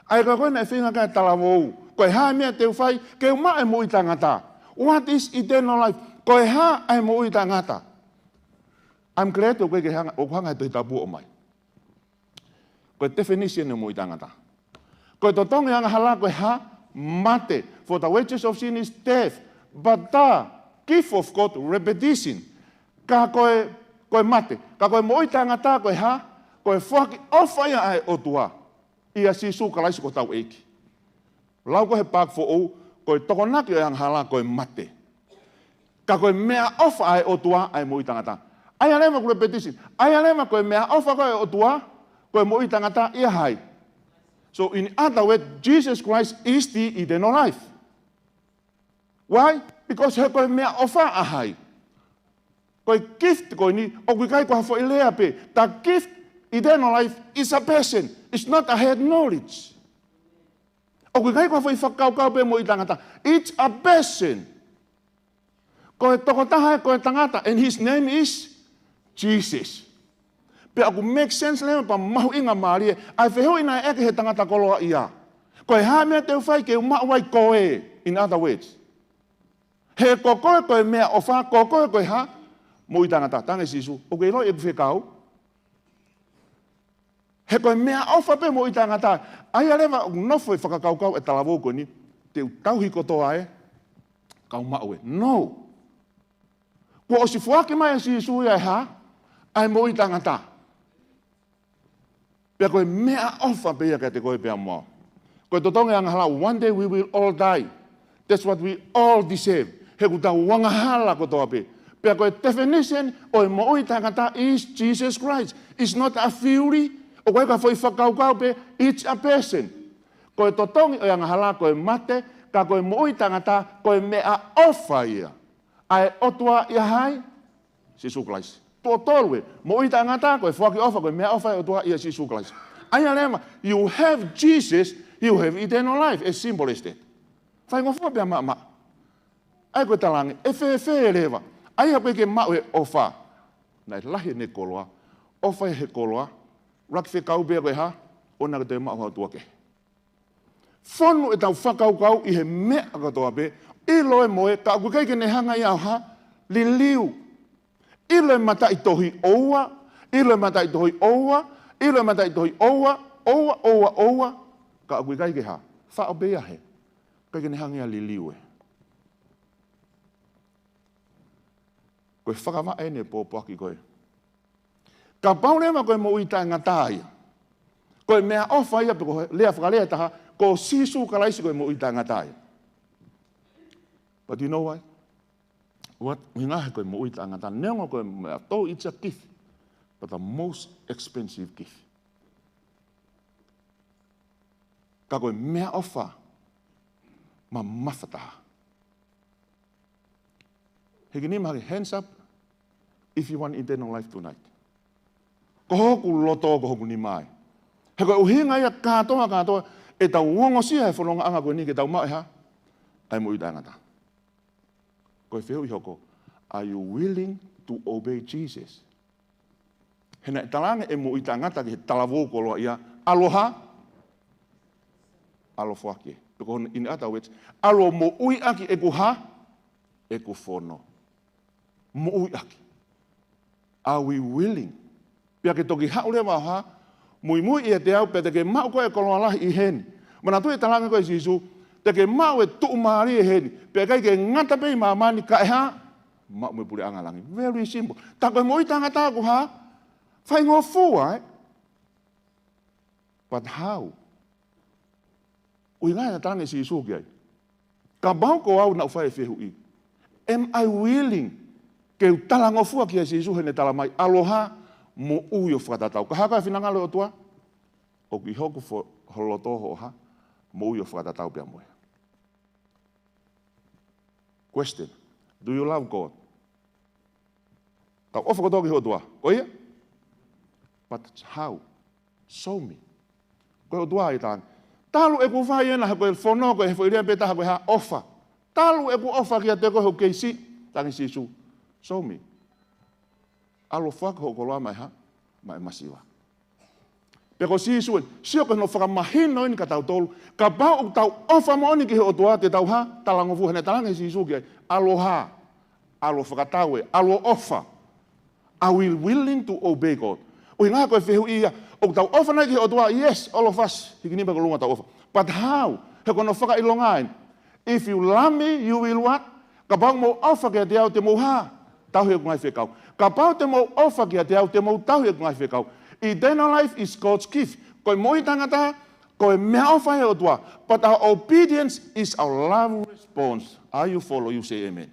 Ai ka koe na e whenga kai talau, koe hae mea te uwhai ke umae mo i tangata. What is eternal life? Koe hae mo i tangata. I'm glad o koe ke hanga, o hanga e tohi tapu o mai. Koe definition e mo i tangata. Koe to tongi hanga hala koe ha, mate, for the wages of sin is death, but the gift of God, repetition. Ka koe mate, ka koe mo i tangata koe ha, koe whaki awhaia ai o tua. Ia sisu ka laisi ko tau eiki. Lau koe he pāk fo ou, koe tokonaki o hanga hala koe mate. Ka koe mea awha ai o tua ai mo i tangata. Ai alema koe repetition. Ai alema koe mea awha koe o tua, koe mo i tangata ia hai. So in other words, Jesus Christ is the eternal life. Why? Because he koe mea awha a hai. Koe gift koe ni, o kui kai koe hafo i lea pe. The gift, eternal life, is a person. It's not a head knowledge. O kui kai koe hafo i whakaukau pe mo i tangata. It's a person. Koe toko taha e koe tangata, and his name is Jesus. Pe aku make sense lema pa mahu inga maari e, ai wheho ina eke he tangata koloa ia. Koe haa mea te uwhai ke umawai koe, in other words. He kokoe koe mea ofa, kokoe koe ha, mo i tangata, tange sisu, o kei roi e kuwhekau. He koe mea ofa pe mo i tangata, ai alewa nofo e whakakaukau e talavou koe ni, te tauhi kotoa e, kau mau e. No. Kua o si fuake mai e sisu ia e ha, ai mo i tangata. Pea koe mea ofa pe ia ka te koe pea moa. Koe totonge anga hala, one day we will all die. That's what we all deserve. He kuta wanga hala kotoa pe. Pea koe definition o e mo i tangata is Jesus Christ. It's not a theory. O koe ka foi whakaukau pe, it's a person. Koe totonge o anga hala koe mate, ka koe mo i tangata, koe mea ofa ia. Ai otua ia hai, Jesus Christ. Tuo tolwe, mo i tangata, koe whaki ofa, koe mea ofa, otua ia Jesus Christ. Ai alema, you have Jesus, you have eternal life, as simple as that. Whai ngofua pia maa. Ai koe talange, e whee lewa. Ai hape ke mau e ofa. Nai lahi ne koloa, ofa e he koloa, raki whekau pia koe ha, ona ka te maa hoa tuake. Whanu e tau whakaukau i he mea katoa pe, i loe moe, ka aku keike ne hanga i au ha, li liu. I loe mata i tohi oua, i loe mata i tohi oua, i loe mata i tohi oua, oua, ka aku keike ha, whao bea he. Kai kene hangia liliu e. Koe whakama e ne pōpaki koe. Ka paurema koe mo uita ngata ia. Koe mea ofa ia pe koe lea whakalea taha, ko sisu kalaisi koe mo uita ngata ia. But you know why? What we ngahe koe mo uita ngata. Neongo koe mea tau it's a gift, but the most expensive gift. Ka koe mea ofa, ma mawhataha. Heki ni mahi, hands up if you want eternal life tonight. Ko hoku loto ko hoku ni mai. He koe uhinga ia katoa, e tau uongo sia he whanonga anga koe ni ke tau mau ha, ai mo uita ngata. Koe wheu i hoko, are you willing to obey Jesus? Hena talange e mo uita ngata ki he talawo koloa ia, aloha, alo whake. Peko in other words, alo mo ui aki e kuha, e ku whono. Mo ui aki. Are we willing? Pia ke toki haure maha, mui i e te au, pe te ke mau koe koloa lahi i heni. Mana tui talange koe sisu, te ke mau e tuu maari e heni. Pia kai ke ngata pei maamani ka e ha, mau me puri angalangi. Very simple. Ta koe mo i tangata ku ha, whai ngō fua, eh? But how? Ui ngai na talange sisu ki ai. Ka bau ko au na ufai e whihu i. Am I willing? Keu talango fua ki ai sisu hene talamai. Aloha, mo uyo whakatatau. Ka haka e whinanga leo tua? O ki hoku holoto ho ha, mo uyo whakatatau pia moe. Question. Do you love God? Ka ofa kotoki ho tua. Ko ia? But how? Show me. Ko tua i tāng. Talu e ku whai ena, ko e whono, ko e whoirea petaha, ko e ha ofa. Talu e ku ofa ki a te koe ho keisi, tangi sisu. Show me. Alo whaka ho koloa mai ha, mai masiwa. Peko sisu en, sio ko no whakamahino in ka tau tolu, ka pau o tau ofa mo oni ki he o tua te tau ha, talango fu hene talange sisu ki ai, aloha, alo whakataue, alo ofa. Are we willing to obey God? Ui ngā koe whehu ia, o tau ofa nai ki he o tua, yes, all of us, hiki nipa ko lunga tau ofa. But how? He kono whakailongain. If you love me, you will what? Ka pau mo ofa ki te au te mo ha, tau he kungai whekau. Ka pau te mo ofa ki te au te mo tau he kungai whekau. Eternal life is God's gift. Koe moi tangata, koe mea ofa he o tua. But our obedience is our love response. Are you follow? You say amen.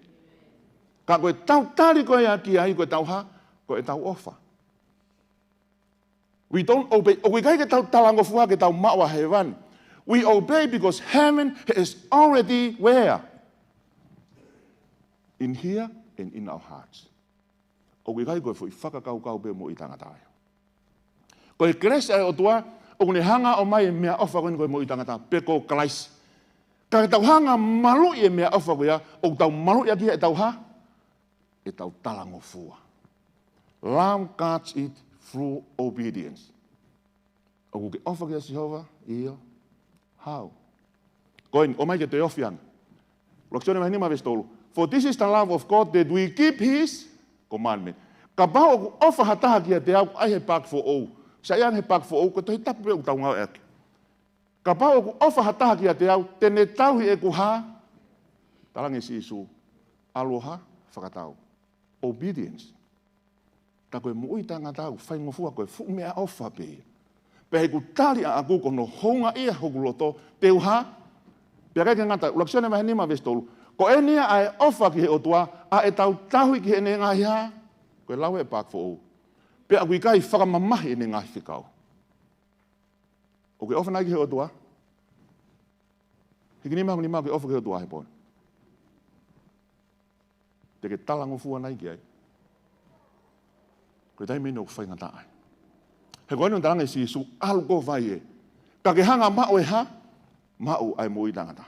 Ka koe tau tari koe a ki ai koe tau ha, koe tau ofa. We don't obey. O we kai ke tau talango fua ke tau maua heaven. We obey because heaven is already where? In here and in our hearts. O we kai koe fui whakakau be mo i tangata ai. Koe kresi ai o tua, o kune hanga o mai mea ofa koe mo i tangata, peko kalais. Ka tau hanga malu i mea ofa koe ya, o tau malu i aki e tau ha, e tau talango fua. Lamb catch it through obedience. O kuke ofa kia Jehova, iyo, how? Koin, o mai ke te ofian. Loksione mai nima vestolu. For this is the love of God that we keep his commandment. Ka pao o ofa hataha kia te au, ai he pak for ou. Sa ian he pak for ou, ko tohi tapu pe u tau ngau eke. Ka pao o ofa hataha kia te au, tene tauhi e ku ha, talangi si isu, aloha, whakatau. Obedience. Ta koe mui tanga tau, whai ngofua koe fu mea ofa pe. Pe he ku tali a aku kono honga ia hoku loto, te uha, pia kai ke ngata, ulaksione mahe nima vestolu, ko e nia a e ofa ki he otua, a e tau tahui ki he ne ngahi ha, koe lau e pak fo ou. Pia kui kai whakamamahi e ne ngahi whikau. O ke ofa nai ki he otua, hiki nima ni mau ke ofa ki he otua he pon. Te ke talango fua nai ki ai. Koe tai mene o whainga tae. He koe anu tarange si su alu ko vai e. Ka ke hanga mao e ha, mao ai mo i tangata.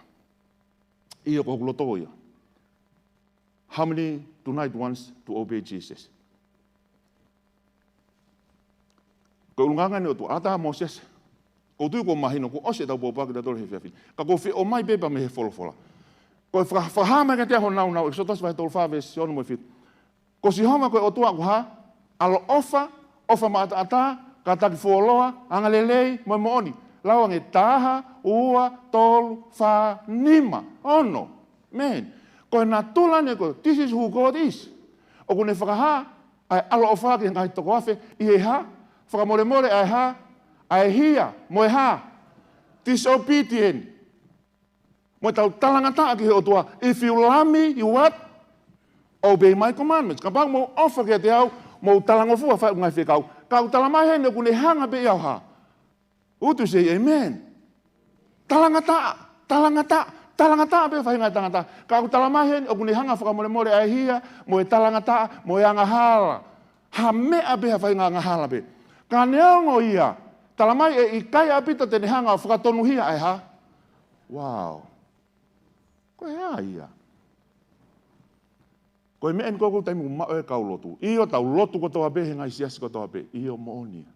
Ia ko hukuloto ia. How many tonight wants to obey Jesus? Koe ulunganga ni o tu ata Moses. Ko tui ko mahino, ko ose tau pōpaki ta tole he whiawhi. Ka ko whi o mai pepa me he wholofola. Koe whahama ka te aho nau, Exodus vai tolu whawe si onu mo whit. Ko si homa koe o tua ku ha, alo ofa maata ata, ka taki wholoa, anga lelei, mo mooni. Lawange taha, ua, tolu, fa, nima. Ono. Men. Koe nā tulane koe, this is who God is. O kune whakaha, ai alo o whake ngai toko afe, i he ha, whakamore ai ha, ai hia, mo e ha. Disobedient. Mo tau talangata ki he o tua, if you love me, you what? Obey my commandments. Ka pang mo offer ke te au, mo talangofua whai ungai whekau. Kau talamai hene kune hanga be iau ha. Utu say amen. Talangata be whai ngai tangata. Kau talamai hene o kune hanga whakamore ai hia, mo e talangata, mo e anga hala. Ha mea be whai ngā hala be. Ka neongo ia, talamai e i kai apita tene hanga o whakatonu hia ai ha. Wow. Koe hea ia. Koe me en koko taimu mao e kau lotu. Io tau lotu ko toa be he ngai siasi ko toa be. Io mo onia.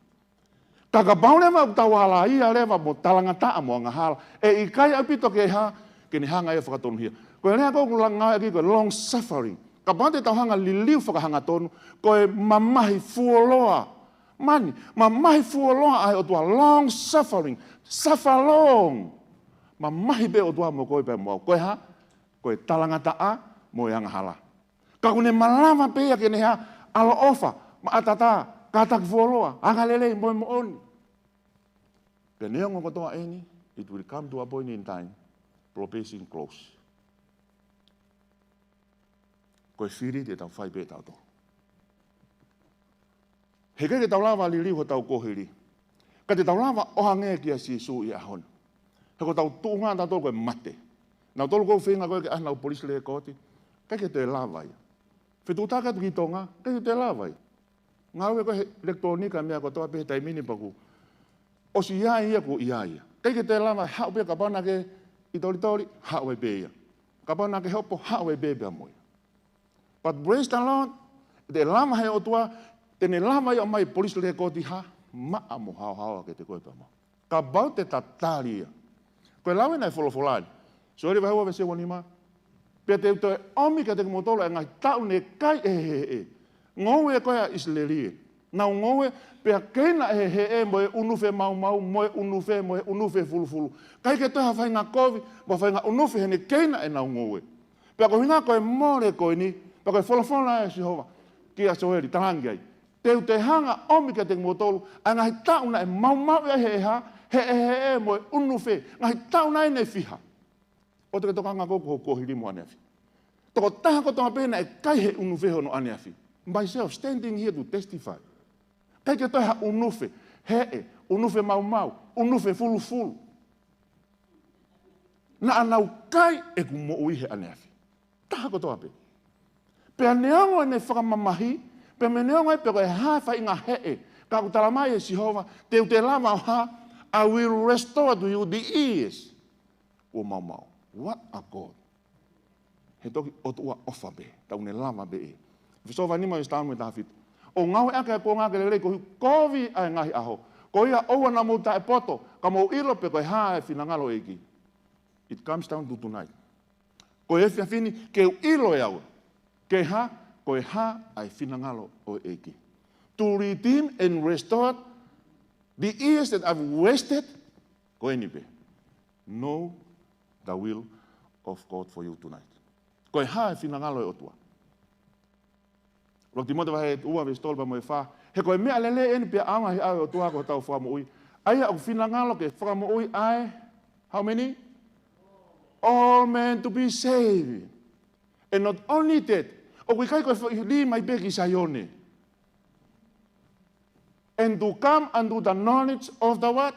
Taka pau lewa tau hala ia lewa mo talangata mo anga hala. E i kai apito ke ha, ke ni hanga e whakatonu hia. Koe rea koko langa e koe long suffering. Ka pante tau hanga liliu whakahanga tonu. Koe mamahi fuoloa. Mani, mamahi fuoloa ai o tua long suffering. Suffer long. Mamahi be o tua mo koe pe mo. Koe ha, koe talangata a mo e anga hala. Ka kune malama pea kene ha alo ofa, ma atata, katak fuoloa, anga lele mo mo on. Pe neongo kotoa eni, it will come to a point in time, probation close. Koe whiri te tau whai pe tau to. He kei te tau lava li liu ho tau kohiri. Ka te tau lava oha ngea kia si su i ahon. He ko tau tuunga tau tolu koe mate. Nau tolu kou whinga koe ke ahnau polisi le koti. Kei ke te lava ia. Whetu taka tu ki tonga, kei te lawai. Ngā ue koe elektronika mea ko toa pehe tai mini paku. Osi ia ia ko ia ia. Kei ke te lawai, hau pia ka pana ke i tori, hau e beia. Ka pana ke hopo, hau e bebea moia. But praise the Lord, te lama hei o tua, tene lawai o mai polisi le koti ha, maa mo hao ke te koe pa mo. Ka bau te tatari ia. Koe lawe nai wholofolani. So eri wahua vese wanima, pia te utoe omi ka te kumotolo e ngai tau ne kai e. Ngowe koea Israelie. Nau ngowe pia keina e mo e unufe mau, mo e unufe fulu. Kai ke toha whai ngā kovi, mo whai ngā unufe hene keina e nau ngowe. Pia ko hinga koe more koe ni, pia koe wholofona e Sihova, kia soeri, tahangi ai. Te ute hanga omi ka te kumotolo, a ngai tau na e mau e he mo e unufe, ngai tau na e ne fiha. O te toka ngā koko kohiri mo aneafi. Toko taha ko tonga pēna e kai he unufe hono aneafi. Myself standing here to testify. Kai ke toha unufe, unufe mau, unufe fulu. Na anau kai e kumo uihe aneafi. Taha ko toha pē. Pea neongo ne whakamamahi, pea me neongo e peko e hawha inga ka kutaramai e Sihova, te lama o ha, I will restore to you the years. O mau. What a God. He toki o tua ofa be, tau ne lama be e. Fisova nima i stamu i tāwhitu. O ngawe aka e ko ngā kele rei, ko kovi ai ngahi aho. Ko ia oua na mouta e poto, ka mou ilo pe ko e haa e whinangalo eki. It comes down to tonight. Ko e whia whini, ke ilo e au. Ke ha, ko e haa ai whinangalo o eki. To redeem and restore the years that I've wasted, ko e nipe. No the will of God for you tonight. Ko e haa e whinangalo e otua. Rok Timote wahe ua we stolpa mo e wha. He ko e mea lele eni pia anga hi au e otua ko tau wha mo ui. Aia o whinangalo ke whaka mo ui ai. How many? All men to be saved. And not only that, o kui kai ko li mai beki sayone. And to come unto the knowledge of the what?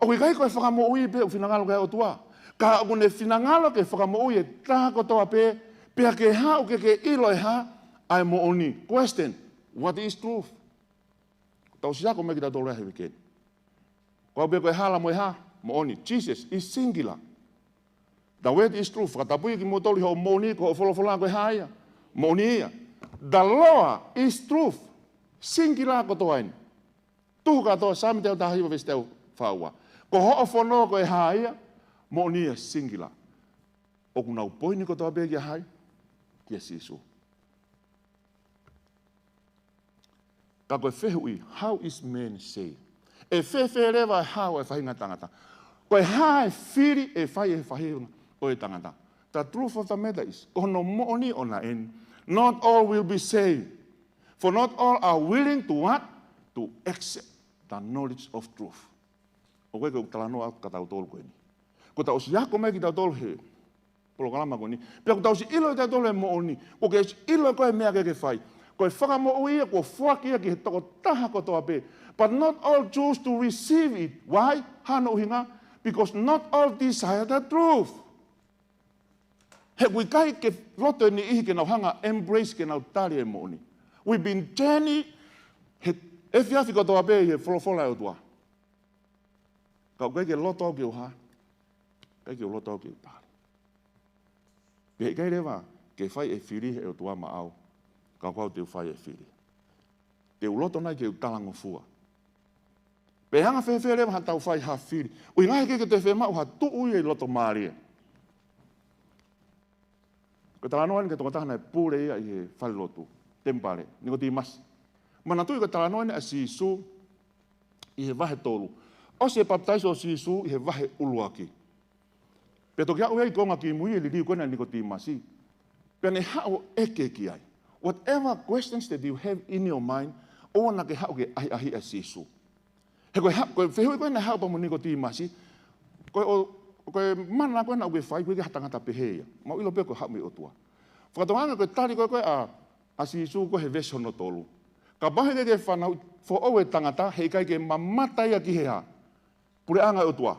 O kui kai ko whaka mo ui pe o whinangalo ke otua. Ka o ne whinangalo ke whaka mo ui e taha ko toa pe, pia ke ha o ke ilo e ha, ai mo oni. Question, what is truth? Tau sisako me ki tau tōrea hewi keni. Ko au pe ko e hala mo e ha, mo oni. Jesus is singular. The word is truth. Whakatapui ki mo toli ho mo ni ko o wholofola ko e ha ia. Mo ni ia. The law is truth. Singular ko toa ini. Tuhu katoa sami teo taha hiwa vesi teo whaua. Ko ho o whono ko e ha ia, mo ni ia singular. O kunau poini ko toa begi a hai, kia sisu. Ka koe whehui, how is man saved? e whewhe rewa e hao e whahinga tangata. Koe ha e whiri e whai e whahinga o e tangata. The truth of the matter is, ono mooni ona eni, not all will be saved. For not all are willing to what? To accept the knowledge of truth. O koe ko talanoa ka tau tolu koe ni. Ko tau si hako meki tau tolu he. Polokalama koe ni. Pia ko tau si ilo tau tolu e mooni. Ko ke si ilo koe mea ke whai. Koe whakamo uia ko whakia ki he toko taha ko toa pe. But not all choose to receive it. Why? Hano uhinga. Because not all desire the truth. He wikai ke loto ni ihi ke nau hanga embrace ke nau tali e mooni. We've been journey he e fiafi ko toa pe he wholofola e o tua. Kau kai ke loto ke o ha. Kai ke loto ke o pari. Pe kai rewa ke whai e whiri e o tua ma au. Kau kau te whai e whiri. Te uloto nai ke o talango fua. Pe hanga whewhe rewa ha tau whai ha whiri. Ui ngai ke te whema o ha tu ui e loto maaria. Ko talanoa ni ke tonga tahana e pūre ia i he whale lotu. Tempare, ni ko ti masi. Mana tui ko talanoa ni a Sisu i he wahe tolu. O se baptaiso o Sisu i he wahe uluaki. Pe toki au ei konga ki mui e li liu kona ni ko ti masi. Pe ne hao eke ki ai. Whatever questions that you have in your mind, o na ke hao ke ahi a Sisu. He koe whehui koe na hao pa mo ni ko ti masi. Koe mana koe na uke whai koe ke hatangata peheia. Mau ilo pe koe hao me o tua. Whakatonganga koe tari koe a Sisu koe he vesi hono tolu. Ka pahe ke whanau fo oe tangata hei kai ke mamatai a ki he ha. Pure anga o tua.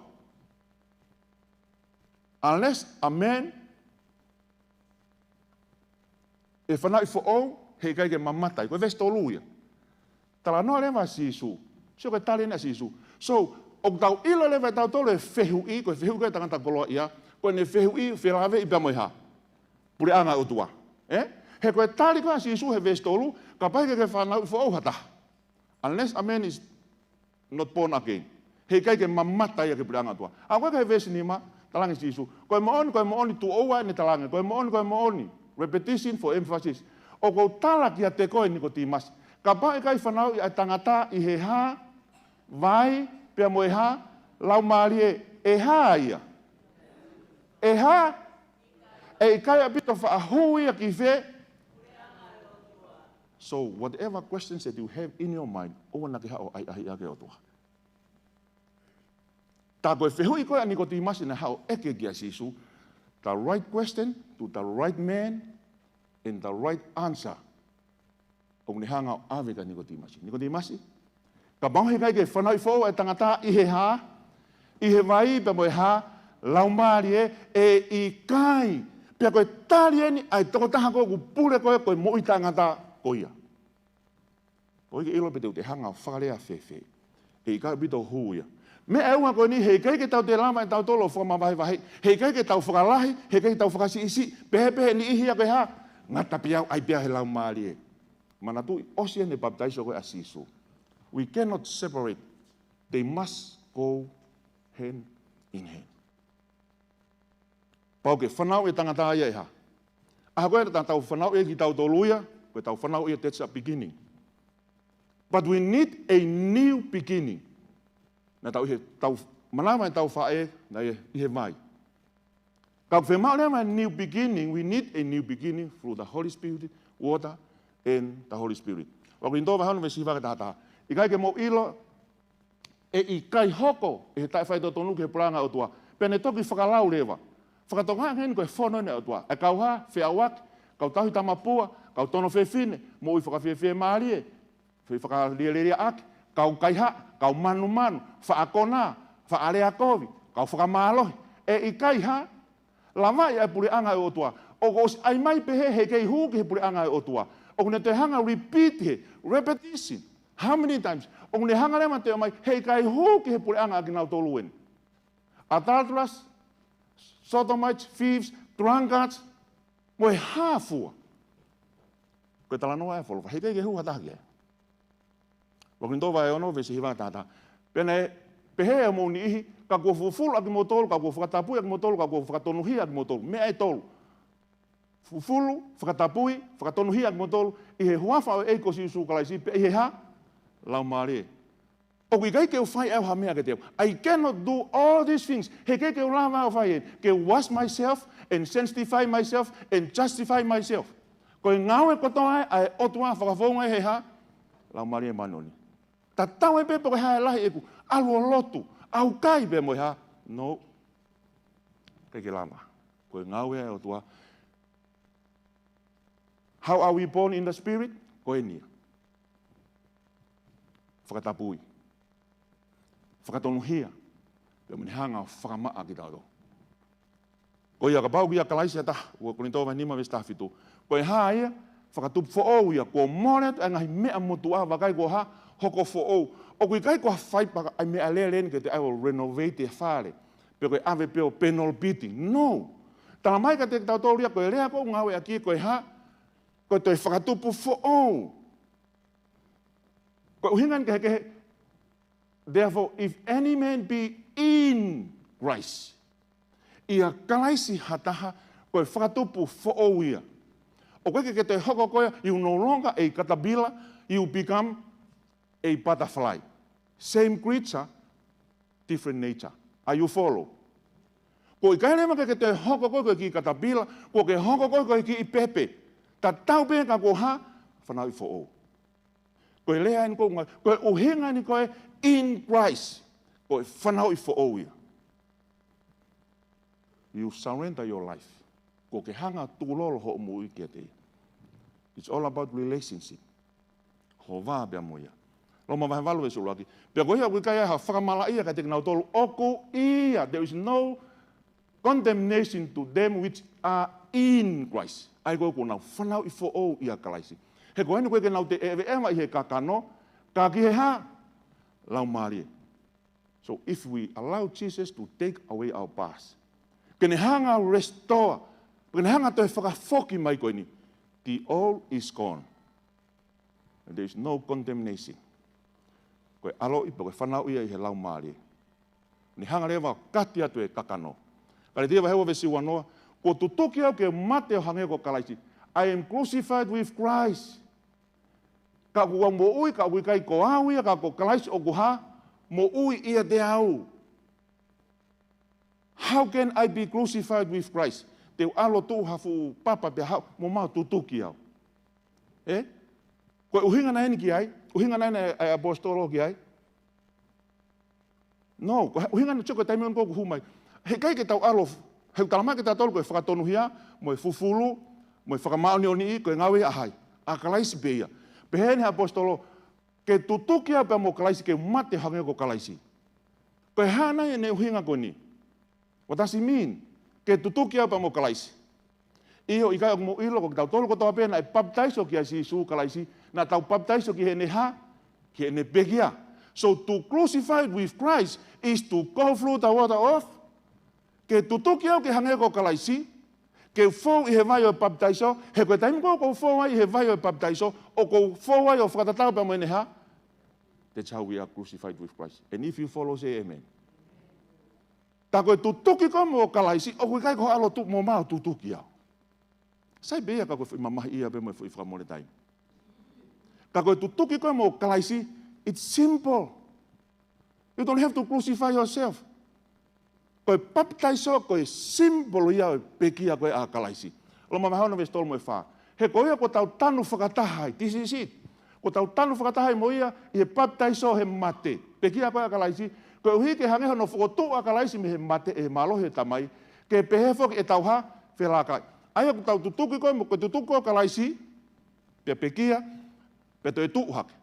Unless a man e whanau fo o hei kai ke mamatai. Koe vesi tolu ia. Tala noa lewa Sisu. Sio koe tali na Sisu. So, o tau ilo lewa tau tolu e whehu i, koe whehu koe tangata koloa ia, koe ne whehu i, whelave i pia ha. Pure anga o tua. He koe tali koe Sisu he vesi tolu, ka paike ke whanau fo auhata. Unless a man is not born again. Hei kai ke mamata ia ke pure anga tua. A koe ke vesi nima, talangi Sisu. Koe maoni tu oua ni talangi. Koe maoni. Repetition for emphasis. O kou tala ki a te koe ni ko timas. Ka paike kai whanau i a tangata i he ha, vai, pia mo e ha, lau maari e ha ia. E ha, e kai a pito wha ahui a ki whe. So whatever questions that you have in your mind, o na ke hao ai ahi ake o tua. Tā koe whehui koe ani ko ti masi na hao eke ki a Sisu, the right question to the right man and the right answer. O ni hanga o aweka ni ko ti masi. Ni ko ti masi? Ka mahi kai ke whanau i fōu e tangata i he ha, i he vai pe mo e ha, laumari e i kai. Pea koe tari eni ai toko taha koe ku pure koe mo i tangata koia. Koe ke ilo pe te hanga o whakarea whewhe. E i kai bito huia. Me e unga koe ni hei kai ke tau te lama e tau tolo whakamawahi wahi. Hei kai ke tau whakalahi, hei kai ke tau whakasi isi. Pehe ni ihi a koe ha. Ngata piau ai pia he laumari e. Mana tui osia ne baptaiso koe a Sisu. We cannot separate. They must go hand in hand. Pau ke whanau e tangata ia e ha. Aha koe ta tau whanau e ki tau toluia, koe tau whanau e that's a beginning. But we need a new beginning. Na tau manawa e tau whae, na i he mai. Kau whemau lema a new beginning, we need a new beginning through the Holy Spirit, water, and the Holy Spirit. Wako in tōwa hanu me siwa ke tātaha. I kai ke mo ilo, e i kai hoko, e he tai whai tō tonu ke pranga o tua. Pene toki whakalau lewa. Whakatonga ngeni koe whono ne o tua. E kau ha, whea wak, kau tahi tamapua, kau tono whewhine, mo i whakawhewhe maarie, whakalieleria aki, kau kaiha, kau manu, whaakona, whaarea kovi, kau whakamalohi. E i kai ha, lamai ai puri anga o tua. O kos ai mai pehe he kei huki he puri anga o tua. O kune te hanga repeat he, repetition. How many times? O kune hanga lema te o mai, hei kai huki he puri anga ki nau toluen. Adulterers, sodomites, thieves, drunkards, mo e hāfua. Koe tala noa e wholova, hei kei ke huha tahi e. Wakin tōwa e ono, vesi hiwa tātā. Pene, pehe e mouni ihi, ka kua fufulu aki mo tolu, ka kua whakatapui aki mo tolu, ka kua whakatonuhi aki mo tolu. Mea e tolu. Fufulu, whakatapui, whakatonuhi aki mo tolu, i he huafa o eiko si usu kalaisi, pe i he ha, lau maare. O kui kai keu fai au ha mea ke teo. I cannot do all these things. He kai keu lava au fai ke wash myself and sanctify myself and justify myself. Ko ngau e kotoa ai otua whakafonga he ha. Lau mari e manoni. Ta tau e pepo ke hae lahi eku. Alu lotu. Au kai be mo ha. No. Kai ke lama. Ko ngau e otua. How are we born in the spirit? Ko e nia. Whakatapui. Whakatonuhia. Pea mani hanga whakamaa ki tau. Ko ia ka pau ki a kalaisia ta. Ua kuni tō vai nima ve stafitu. Ko e haa ia. Whakatup fo'ou ia. Ko moret a ngahi mea motu a wakai ko ha. Hoko fo'ou. O kui kai ko whai paka ai mea lea len ke te I will renovate e whare. Pea ko e ave peo penal beating. No. Tana mai ka te tau tōria ko e rea ko ngawe a ki ko e ha. Ko te whakatupu fo'ou. Ko uhingan ke he. Therefore, if any man be in Christ, ia kalaisi hataha koe whakatupu fo'ou ia. O koe ke te hoko koe, you no longer a caterpillar, you become a butterfly. Same creature, different nature. Are you follow? Ko i kai rema ke te hoko koe ki caterpillar, ko ke hoko koe ki i pepe. Ta tau pe ka ko ha, whanau i fo'ou. Koe lea ni koe, koe uhinga ni koe in Christ. Koe whanau i fo'ou ia. You surrender your life. Ko ke hanga tūlolo ho mu i kia te. It's all about relationship. Ho vā bea mo ia. Loma vahe walu e sulaki. Pea ko ia kui kai ha whakamala ia ka te kinau tolu oku ia. There is no condemnation to them which are in Christ. Ai koe ko nau whanau i fo'ou ia kalaisi. He ko henu koe ke nau te ewe ewa i he kakano, ka ki he ha, lau marie. So if we allow Jesus to take away our past, kene hanga restore, kene hanga toi whakafoki mai koe ni, the old is gone. And there is no condemnation. Koe alo ipa koe whanau ia i he lau marie. Ni hanga rewa kati atu e kakano. Kare tia hewa vesi wanoa, ko tutoki au ke mate o hangeko kalaisi. I am crucified with Christ. Ka kua mo ui, ka ui kai ko au ia, ka ko kalaisi o kuha, mo ui ia te au. How can I be crucified with Christ? Te alo tu hafu papa pe hau, mo mau tutuki au. Eh? Koe uhinga na eni ki ai? Uhinga na eni apostolo ki ai? No, uhinga na toko taimion koku humai. He kai ke tau alo, he talamai ke tau tolu koe whakatonuhia, mo e fufulu, mo e whakamaoni o ni i, koe ngawe ahai. A kalaisi beia. Pehene apostolo, ke tutuki au pe mo kalaisi, ke mate hange ko kalaisi. Koe hana e ne uhinga ko ni. What does it mean? Ke tutuki au pe mo kalaisi. Iho i kai mo ilo ko tau tolu ko toa pena e baptaiso ki a si su kalaisi, na tau baptaiso ki he ne ha, ki he ne pekia. So to crucify with Christ is to go through the water of ke tutuki au ke hange ko kalaisi, ke fōu i he vai o baptaiso, he koe taimi ko fōu ai i he vai o baptaiso, o ko fōu ai o whakatatau pa moene ha. That's how we are crucified with Christ. And if you follow, say amen. Ta koe tutuki ko mo kalaisi, o koe kai ko alo tu mo mau tutuki au. Sai bea ka koe mamahi ia pe mo i whakamore taimi. Ka koe tutuki ko mo kalaisi, it's simple. You don't have to crucify yourself. Koe baptaiso, koe simbolo ia o pekia koe a kalaisi. Loma mahana ves tolu mo e wha. He koe ia ko tau tanu whakatahai. This is it. Ko tau tanu whakatahai mo ia, i he baptaiso he mate. Pekia koe a kalaisi. Koe uhi ke hangeha no whakotu a kalaisi me he mate e malohe tamai. Ke pehefok e tau ha, whelakai. Aia ko tau tutuki koe mo, koe tutuki koe kalaisi, pe pekia, pe to e tuuhake.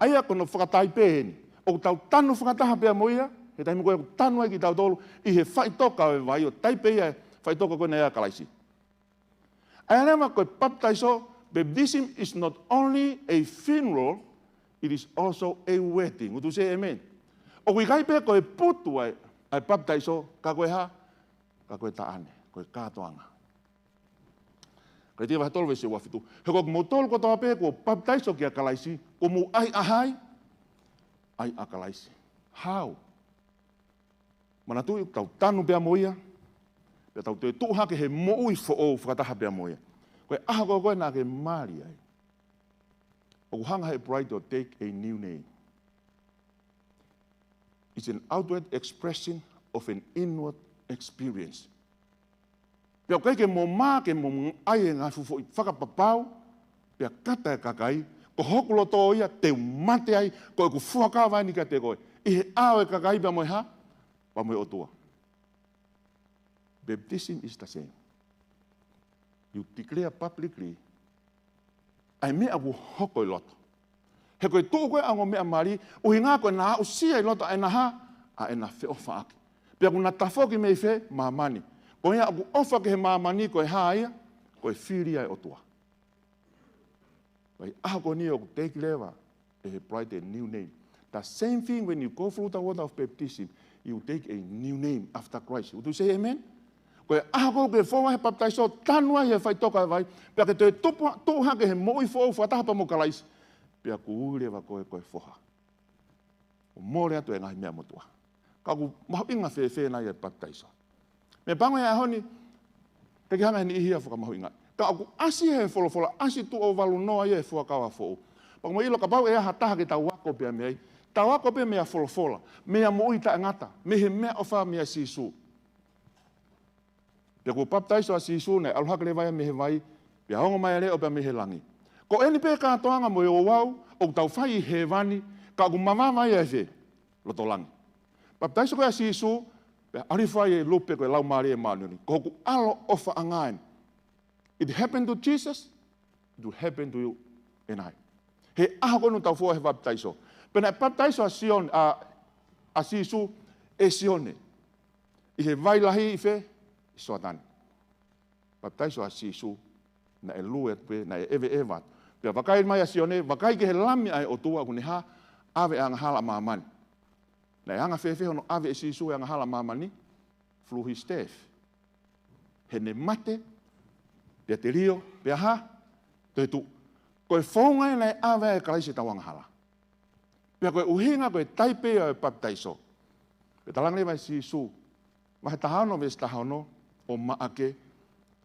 Aia ko no whakatai peheni. O tau tanu whakataha pea mo ia, he taimi koe tanu ai ki tau tolu, i he whaitoka o vai o taipe ia, whaitoka koe nea kalaisi. Aia nema koe baptaiso, baptism is not only a funeral, it is also a wedding. Utu say amen. O kui kai pea koe putu ai baptaiso, ka koe ha, ka koe taane, koe kātoanga. Kai tia wahe tolu vesi wafitu. He koe mo tolu ko toa pea koe baptaiso ki a kalaisi, ko mu ai ahai, ai a kalaisi. How? Mana tui tau tanu pea moia, pea tau tue tuha ke he moui fo'ou whakataha pea moia. Koe aha koe koe nā ke maari ai. O hanga he bright or take a new name. is an outward expression of an inward experience. Pia kai ke mo ma ke mo ai nga fu whakapapau, pia kata e kakai, ko hokulo tō ia te mate ai, ko e ku fuaka ni ka te koe. I he ao e kakai pa moe ha, pa moe otua. Baptism is the same. You declare publicly, ai mea ku hoko i loto. He koe tō koe ango mea mari, o hi ngā koe nā o sia i loto ai na ha, a e na wheo whaake. Pia ku na tafoki mei whe, mamani. Ko ia aku ofa ke he mamani koe haia, koe whiri ai otua. Wai ako ni o take lewa, e he bright a new name. The same thing when you go through the water of baptism, you take a new name after Christ. Would you say amen? Koe ako ke whaua he baptaiso, tanua he whai toka vai, pia ke te tōha ke he moi whau whatahapa mo kalaisi, pia ku ulewa koe whoha. O mōre atu e ngahi mea motua. Ka ku mahu inga whewhe nai e baptaiso. Me pango ia honi, te ki hanga ni ihia whakamahu inga. Ka aku asi he wholofola, asi tu o walu noa ia e whuakawa whou. Pango ilo ka pau e aha taha ke tau wako pia mea i. Tau wako pia mea wholofola, mea moi ta ngata, me he mea ofa mea sisu. Pia ku baptaiso a sisu nei, aluhaka le vai me he vai, pia hongo mai leo pia me he langi. Ko eni pe kātoanga mo e o wau, o tau whai he vani, ka aku mamama ia e whe, loto langi. Baptaiso koe a sisu, arifai e lupe koe lau maari e maanuni. Ko hoku alo ofa angain. It happened to Jesus, it will happen to you and I. He aho konu tau fua he baptaiso. Pena baptaiso a sion, a sisu e sione. I he vai lahi i fe, i soatani. Baptaiso a sisu, na e luet pe, na e eve evat. Pea wakai mai a sione, wakai ke he lami ai o tua kune ha, ave anga hala maamani. Na e anga whewhe hono ave e sisu e anga hala mamani, through his death. He ne mate, pia te rio, pia ha, te tu. Koe whaungai nei ave e kalaisi tau anga hala. Pia koe uhinga koe taipe o e baptaiso. Pe talangi mai sisu, mahe tahano ves tahano, o maake,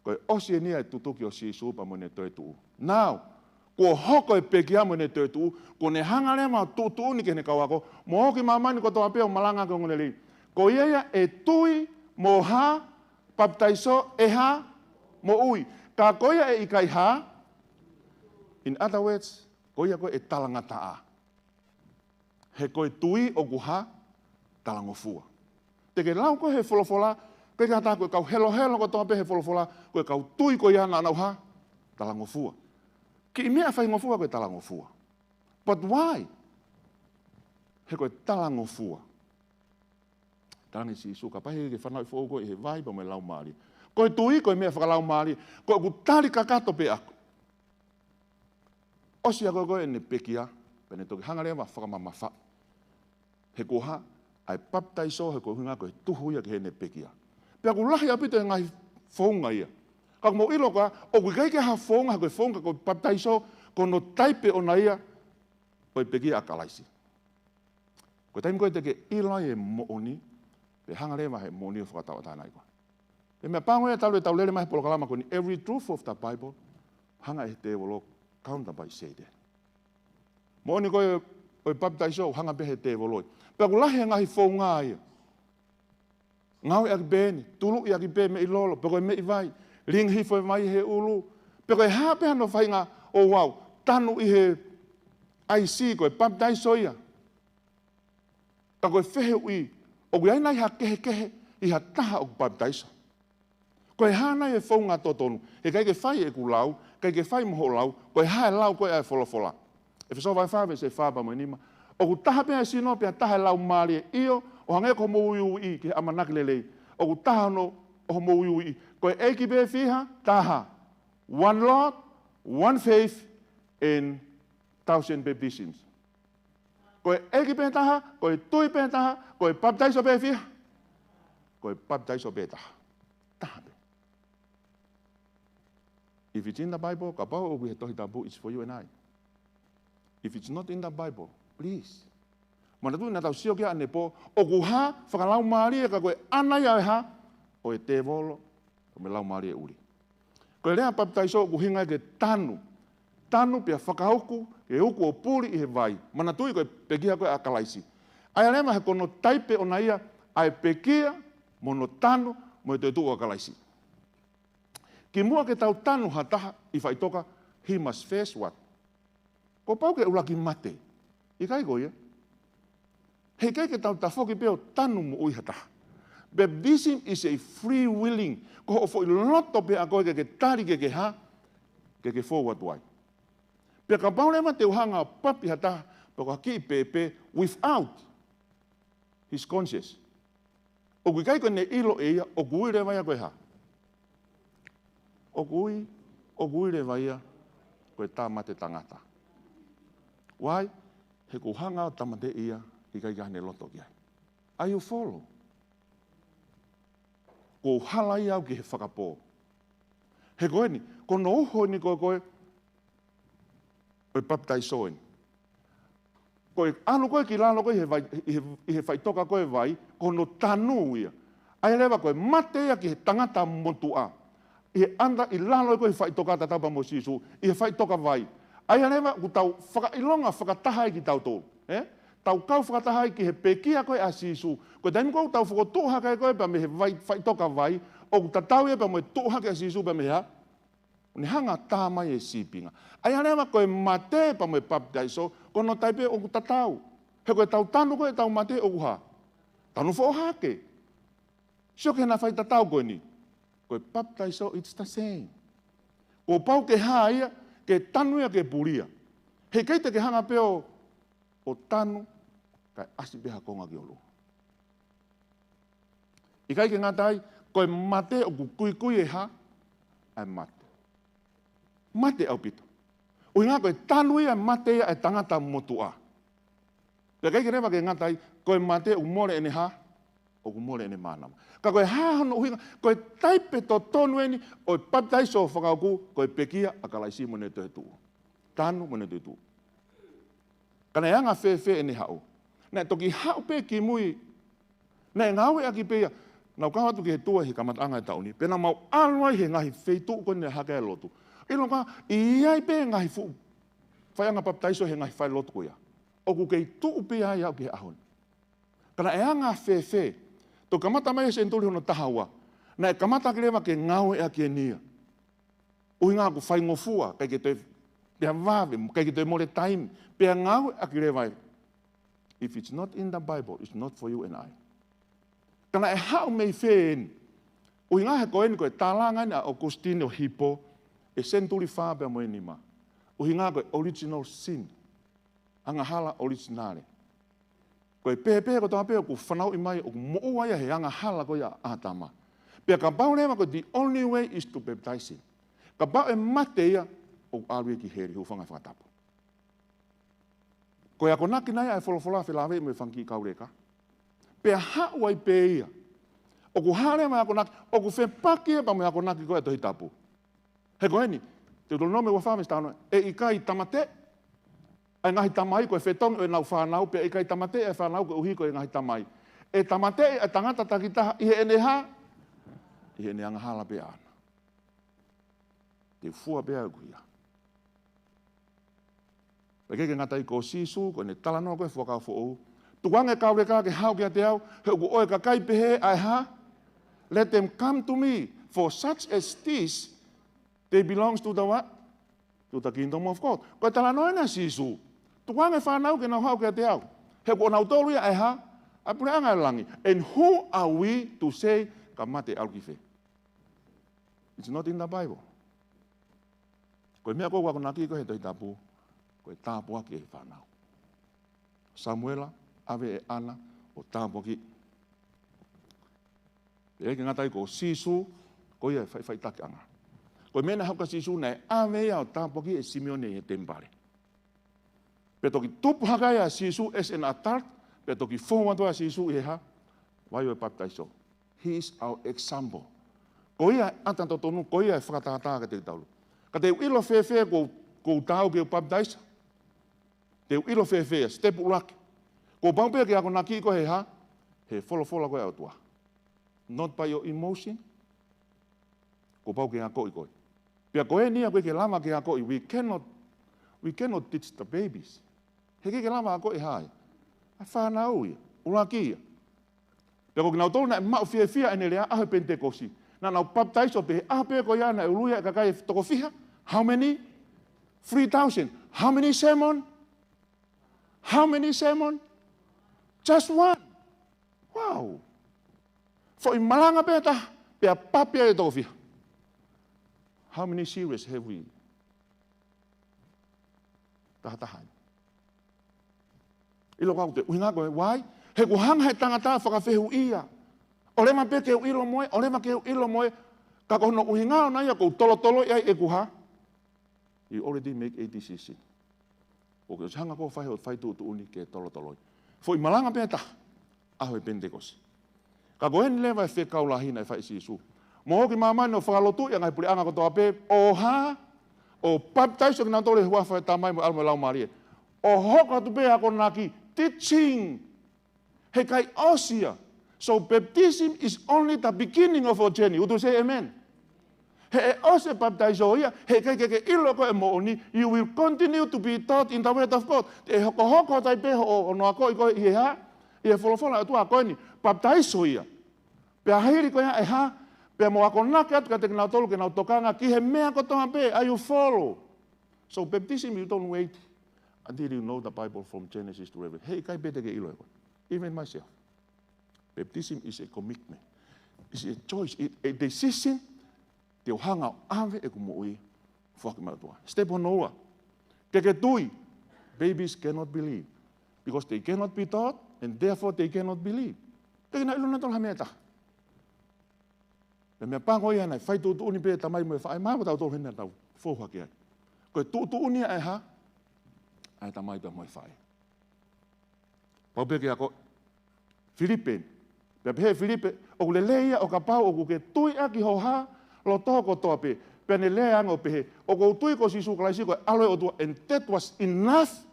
koe osi e nia e tutuki o sisu pa mone toi tuu. Now, ko hoko e pekia mo ne te tu, ko ne hanga le ma tu ni ke ne kawako, mo hoki mamani ko toa peo malanga ko ngone li. Ko ia e tui mo ha, baptaiso e ha, mo ui. Ka ko ia e ikai ha, in other words, ko ia ko e talanga taa. He ko e tui o ku ha, talango fua. Te ke lau ko he folofola, ke kata ko e kau helo ko toa pe he folofola, ko e kau tui ko ia na nau ha, talango fua. Ki mea whai ngofua koe tala ngofua. But why? He koe tala ngofua. Tangi si isu, ka pahi ke whanau i whauko i he vai pa me lau maari. Koe tui koe mea whakalau maari, koe ku tali kakato pe aku. Osi a koe ne pekia, pene toki hangarewa whakamamafa. He koha, ai baptaiso, he koe hunga koe tuhuia ke he ne pekia. Pea ku lahi apito e ngai whaunga ia. Kako mo ilo ka, o kui kai ke ha whaunga, koe whaunga koe baptaiso, ko no taipe o na ia, koe pekia a kalaisi. Koe taimi koe teke ilai e mooni, pe hangarewa he mooni o whakatawa tānai koe. E mea pāngoe talu e taulele mahi polo kalama koni, every truth of the Bible, hanga e te wolo, counter by say that. Mooni koe o baptaiso, hanga pehe te woloi. Pea ku lahi ngahi whaunga ia. Ngau i aki bēni, tulu i aki bē me i lolo, pe koe me i vai. Ring hifo e mai he ulu. Pe koe hapea no whainga o wau. Tanu i he IC koe baptaiso ia. Ka koe whehe ui. O kui aina i ha kehe i ha taha o baptaiso. Koe hana e whaunga totonu. He kai ke whai e ku lau. Kai ke whai moho lau. Koe hae lau koe ai wholofola. E wheso vai whawe se whaba mo nima. O ku taha pia sino pia taha lau maari e iyo. O hange ko mo ui ki amanaki lelei. O ku taha no o mo ui. Koe eiki be fiha, taha. One Lord, one faith, and 1,000 baptisms. Koe eiki be taha, koe tui be taha, koe baptaiso be fiha. Koe baptaiso be taha. Taha be. If it's in the Bible, ka pau o we tohi tabu, it's for you and I. If it's not in the Bible, please. Mana tu na tau sio kia ane po, o ku ha, whakalau maari e ka koe anai ai ha, o e te volo, o me lau maari e uri. Koe rea baptaiso ku hinga ke tanu. Tanu pia whakahauku, e uku o puri i he vai. Mana tui koe pekia koe a kalaisi. Ai lema he kono taipe o na ia, ai pekia, mono tano, mo te tua kalaisi. Ki mua ke tau tano hataha, I whaitoka, he must face what? Ko pau ke ulaki mate. I kai koe, he kai ke tau tafoki peo tanu mo ui hataha. Baptism is a free willing. Ko ofo I loto pe a koe ke tari ke ha, ke forward wai. Pea ka pau lema te uhanga papi hataha, peko haki pepe without his conscience. O kui kai koe ne ilo e ia, o kui re vai a koe ha. O kui re vai a koe tā mate tangata. Wai, he ko hanga o tamate ia, I kai ka hane loto ki ai. Are you follow? Ko halai au ki he whakapō. He koe ni, ko no oho ni koe baptaiso ni. Koe anu koe ki lalo koe he whaitoka koe vai, ko no tanu ia. Ai lewa koe mate ia ki he tangata montua. I he anda I lalo koe whaitoka tatapa mo sisu, I he whaitoka vai. Ai lewa ku tau whakailonga whakatahai ki tau tō. Tau kau whakatahai ki he pekia koe a sisu. Koe taimi kou tau whakotoha kai koe pa me he whaitoka vai, o ku tatau ia pa mo he toha ki a sisu pa me ha. Ni hanga tāmai e sipinga. Ai lewa koe mate pa mo he baptaiso, kono taipe o ku tatau. He koe tau tanu koe tau mate o ku ha. Tanu fo hake. Sio ke na whai tatau koe ni. Koe baptaiso, it's the same. Ko pau ke haa ia, ke tanu ia ke puria. He keite ke hanga peo o tanu, kai asi peha konga ki olu. I kai ke ngatai, koe mate o ku kui e ha, ai mate. Mate au pito. O inga koe tanu ia mate ia e tangata motua. Pea kai ke rewa ke ngatai, koe mate o more ene ha, o ku more ene manama. Ka koe hahano uhinga, koe taipe to tonu eni, o baptaiso whakauku, koe pekia a kalaisi mo ne te tu. Tanu mo ne te tu. Kana yanga fe ene hao. Nai toki hao pe ki mui, nai ngawe aki pea, nau kawatu ki he tua hi kamatanga e tauni, pena mau alwai he ngahi feitu kone hake e lotu. Ilo ka, iai pe ngahi fu, whaianga baptaiso he ngahi whai lotu kuia. Oku kei tuu pea iau ki he ahon. Kana yanga fe, to kamata mai se entuli hono tahaua. Na kamata ki lewa ke ngau e aki e nia. Ui ngā ku whai ngofua, kai ke te pia vave, kai ke te more time, pia ngau e aki lewa e. If it's not in the Bible, it's not for you and I. Kana e hao mei wheen. Ui ngā he koeni koe tālanga ni a Augustine o Hippo, e sentuli whāpea mo enima. Ui ngā koe original sin. Anga hala originale. Koe pepe ko tama peo ku whanau I mai o ku mo'ua ia he anga hala ko ia atama. Pea ka pau lewa ko the only way is to baptize him. Ka pau e mate ia o alwe ki heri hu whanga whakatapu. Koe ako naki nai ai wholofola whilawe me whanki kaureka. Pea haua I pe ia. O ku hale mai ako naki, o ku whepaki e pa me ako naki koe tohi tapu. He koe ni, te utolonome wa whames tāno, e I kai tamate, ai ngahi tamai koe whetong e nau whanau, pe e kai tamate e whanau koe uhi koe ngahi tamai. E tamate e tangata takitaha, ihe ene ha, ihe ene anga hala pe ana. Te fua pe au kuia. Pe keke ngatai ko sisu, koe ne talanoa koe fuakau fo'ou. Tuange kaure ka ke hau kia te au, he uku oe ka kai pehe ai ha. Let them come to me, for such as this, they belongs to the what? To the kingdom of God. Koe talanoa na sisu. Tuange whanau ke nau hau kia te au. He ko nau tolu ia ai ha, a pune anga langi. And who are we to say ka mate au kife? It's not in the Bible. Koe mea koe wako naki koe he toi tapu, koe tāpua ki e whanau. Samuela, ave e ana, o tāpua ki. E eke ngatai ko sisu, koe e whai taki anga. Koe mena hauka sisu nei ave ia o tāpua ki e Simeone e tempare. Pe toki tupu hakai a sisu es en atart, pe toki whongato a sisu e ha, vai o e baptaiso. He is our example. Ko ia atanto tonu, ko ia e whakatahataka te taulu. Ka te ilo whewhea ko tau ke o baptaisa. Te ilo whewhea, step ulaki. Ko paupea ke ako naki ko he ha, he wholofola koe au tua. Not by your emotion. Ko pau ke ako I koe. Pea koe nia koe ke lama ke ako I, we cannot teach the babies. He ke lama ako I hae. whanau ia, ulakia. Pea ko kinau tolu na mau fia ene lea ahe Pentekosi. Na nau baptaiso pe ahe ko ia na uluia e kakai toko fiha. How many? 3,000. How many sermon? How many sermon? Just one. Wow. For in malanga peta, pea papia e toko fiha. How many series have we? Tahatahan. Ilo kau te uhinga koe, why? He ko hanga he tangata whakawhehu ia. O lema pe keu ilo moe, o lema keu ilo moe, ka kohono uhinga o na ia kou tolo iai e kuha. You already make a decision. O ke hanga ko whai tu uni ke tolo. Fo i malanga pe ta, aho e Pentekosi. Ka kohen lewa e whekau lahina e whai sisu. Mo hoki mamai no whakalotu ia ngai puri anga kotoa pe, o ha, o baptaiso ki nā tole hua whai tamai mo almo lau marie. O hoka tu pe hako naki, teaching. He kai osia. So baptism is only the beginning of our journey. Would you say amen? He ose baptizo ia, he kai ke ilo ko e mo oni, you will continue to be taught in the word of God. E hoko tai pe o no ako i he ha, i folofola tu ako ni baptizo ia. Pe ahiri ko ia e ha, pe mo ako nakat ka te na tolu ke na tokanga ki he mea ko tonga pe, are you follow? So baptism you don't wait until you know the Bible from Genesis to Revelation. Hey, kai bete ke ilo. Even myself. Baptism is a commitment. It's a choice, a decision. Te hanga ave e kumoi whakamatua. Step on Noah. Keke tui. Babies cannot believe. Because they cannot be taught, and therefore they cannot believe. Keke na ilo na tol hameta. E mea pango ia nei, whai tu uni pe tamai mo e whai maa tau tol hena tau whōhaki ai. Koe tu uni e ha, ai tamai pe mo e whai. Paupeke ako, Filipe, pe pehe Filipe, o le leia o ka pau o ke tui aki ho ha, lo toko toa pe, pe ne lea anga o pehe, o ko tui ko sisu kalaisi ko aloe o tua, and that was enough,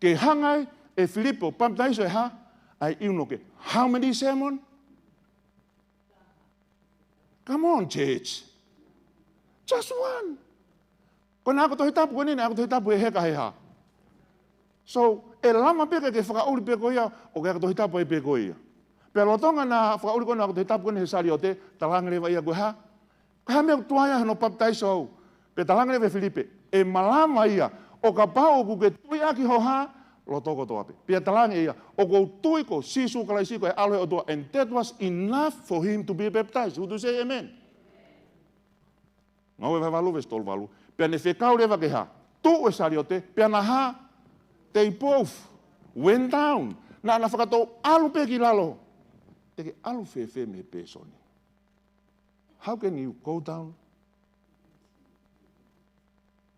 ke hangai e Filipe o pamtaiso e ha, ai iuno ke, how many sermon? Come on, church. Just one. Kona ako tohi tapu, kone ako tohi tapu e heka he ha. So, e lama peke ke whakauri peko ia, o ke ako tohi tapu e peko ia. Pea lotonga na whakauri kone ako tohi tapu kone he sari o te, talangarewa ia koe ha. Kaha mea tuaya hano baptaiso au. Pe talangarewa Filipe, e malama ia, o ka pao ku ke tui aki ho ha, lotoko toa pe. Pea talange ia, o ko tui ko sisu kalaisi ko e alohe o toa, and that was enough for him to be baptized. Would you say amen? Ngau e walu ves tol walu. Pea ne whekau rewa ke ha, tu e sari o te, pea na ha, they both went down. Na whakatou alu pe ki lalo. Teke alu fe me pe soni. How can you go down?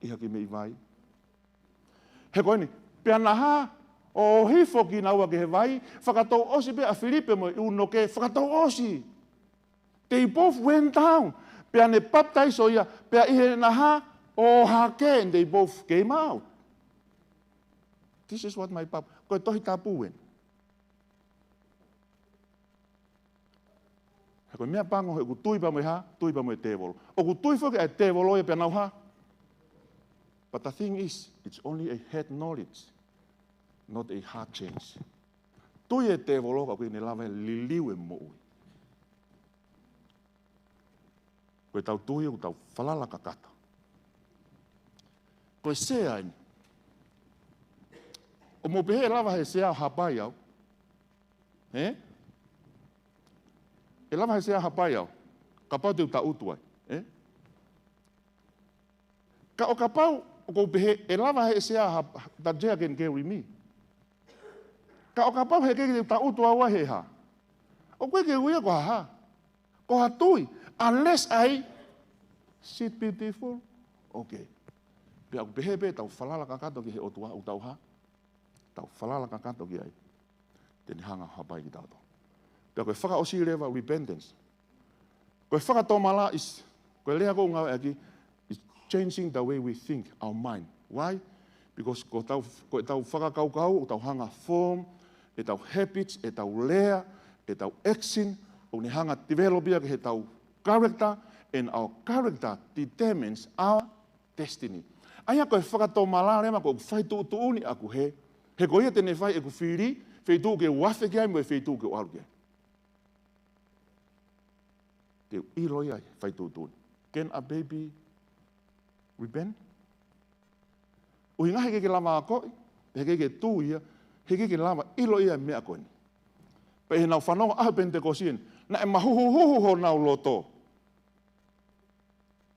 Iha ki me i vai. He koe ni, pea na ha, o hifo ki naua ke he vai, whakatou osi pe a Filipe mo i uno ke, whakatou osi. They both went down. Pea ne baptaiso ia, pea ihe na ha, o hake, and they both came out. This is what my papa, koe tohi tāpuen. He koe mea pango, he ku tui pa mo ha, tui pa mo e tevolo. O ku tui whoke e tevolo e pia nau ha. But the thing is, it's only a head knowledge, not a heart change. Tui e tevolo ka koe ne lawa liliu e mo ui. Koe tau tui o tau whalala kakata. Koe sea ini. O mo pehe lava he sea hapai au. E lava he sea hapai au. Ka pau teu ta utuai. Ka o ka pau, o ko pehe, e lava he sea that Jaya can carry me. Ka o ka pau he keke teu ta utua ua he ha. O koe ke uia ko ha. Ko ha tui. Unless I sit beautiful. Okay. Pea o pehe pe tau whalala kakato ki he otua u tau ha. Tau whalala kakato ki ai. Tene hanga hapai ki tau. Pea koe whaka osi rewa repentance. Koe whaka tō mala is, koe lea kou ngau aki, is changing the way we think, our mind. Why? Because koe tau whaka kau, o tau hanga form, e tau habits, e tau lea, e tau action, o ne hanga developia ki he tau character, and our character determines our destiny. Aia koe whaka tō mala rema, koe whai tu uni aku he, he koe tene whai e ku whiri, whaitu ke wafe ke ai mo whaitu ke alu ke ai. Te iloi ai whaitu tūni. Can a baby repent? O hinga heke ke lama a koi, heke ke tū ia, heke ke lama iloi ai mea koini. Pa he nau whanonga ahu Pentekosien, na e mahuhuhuhu ho nau loto.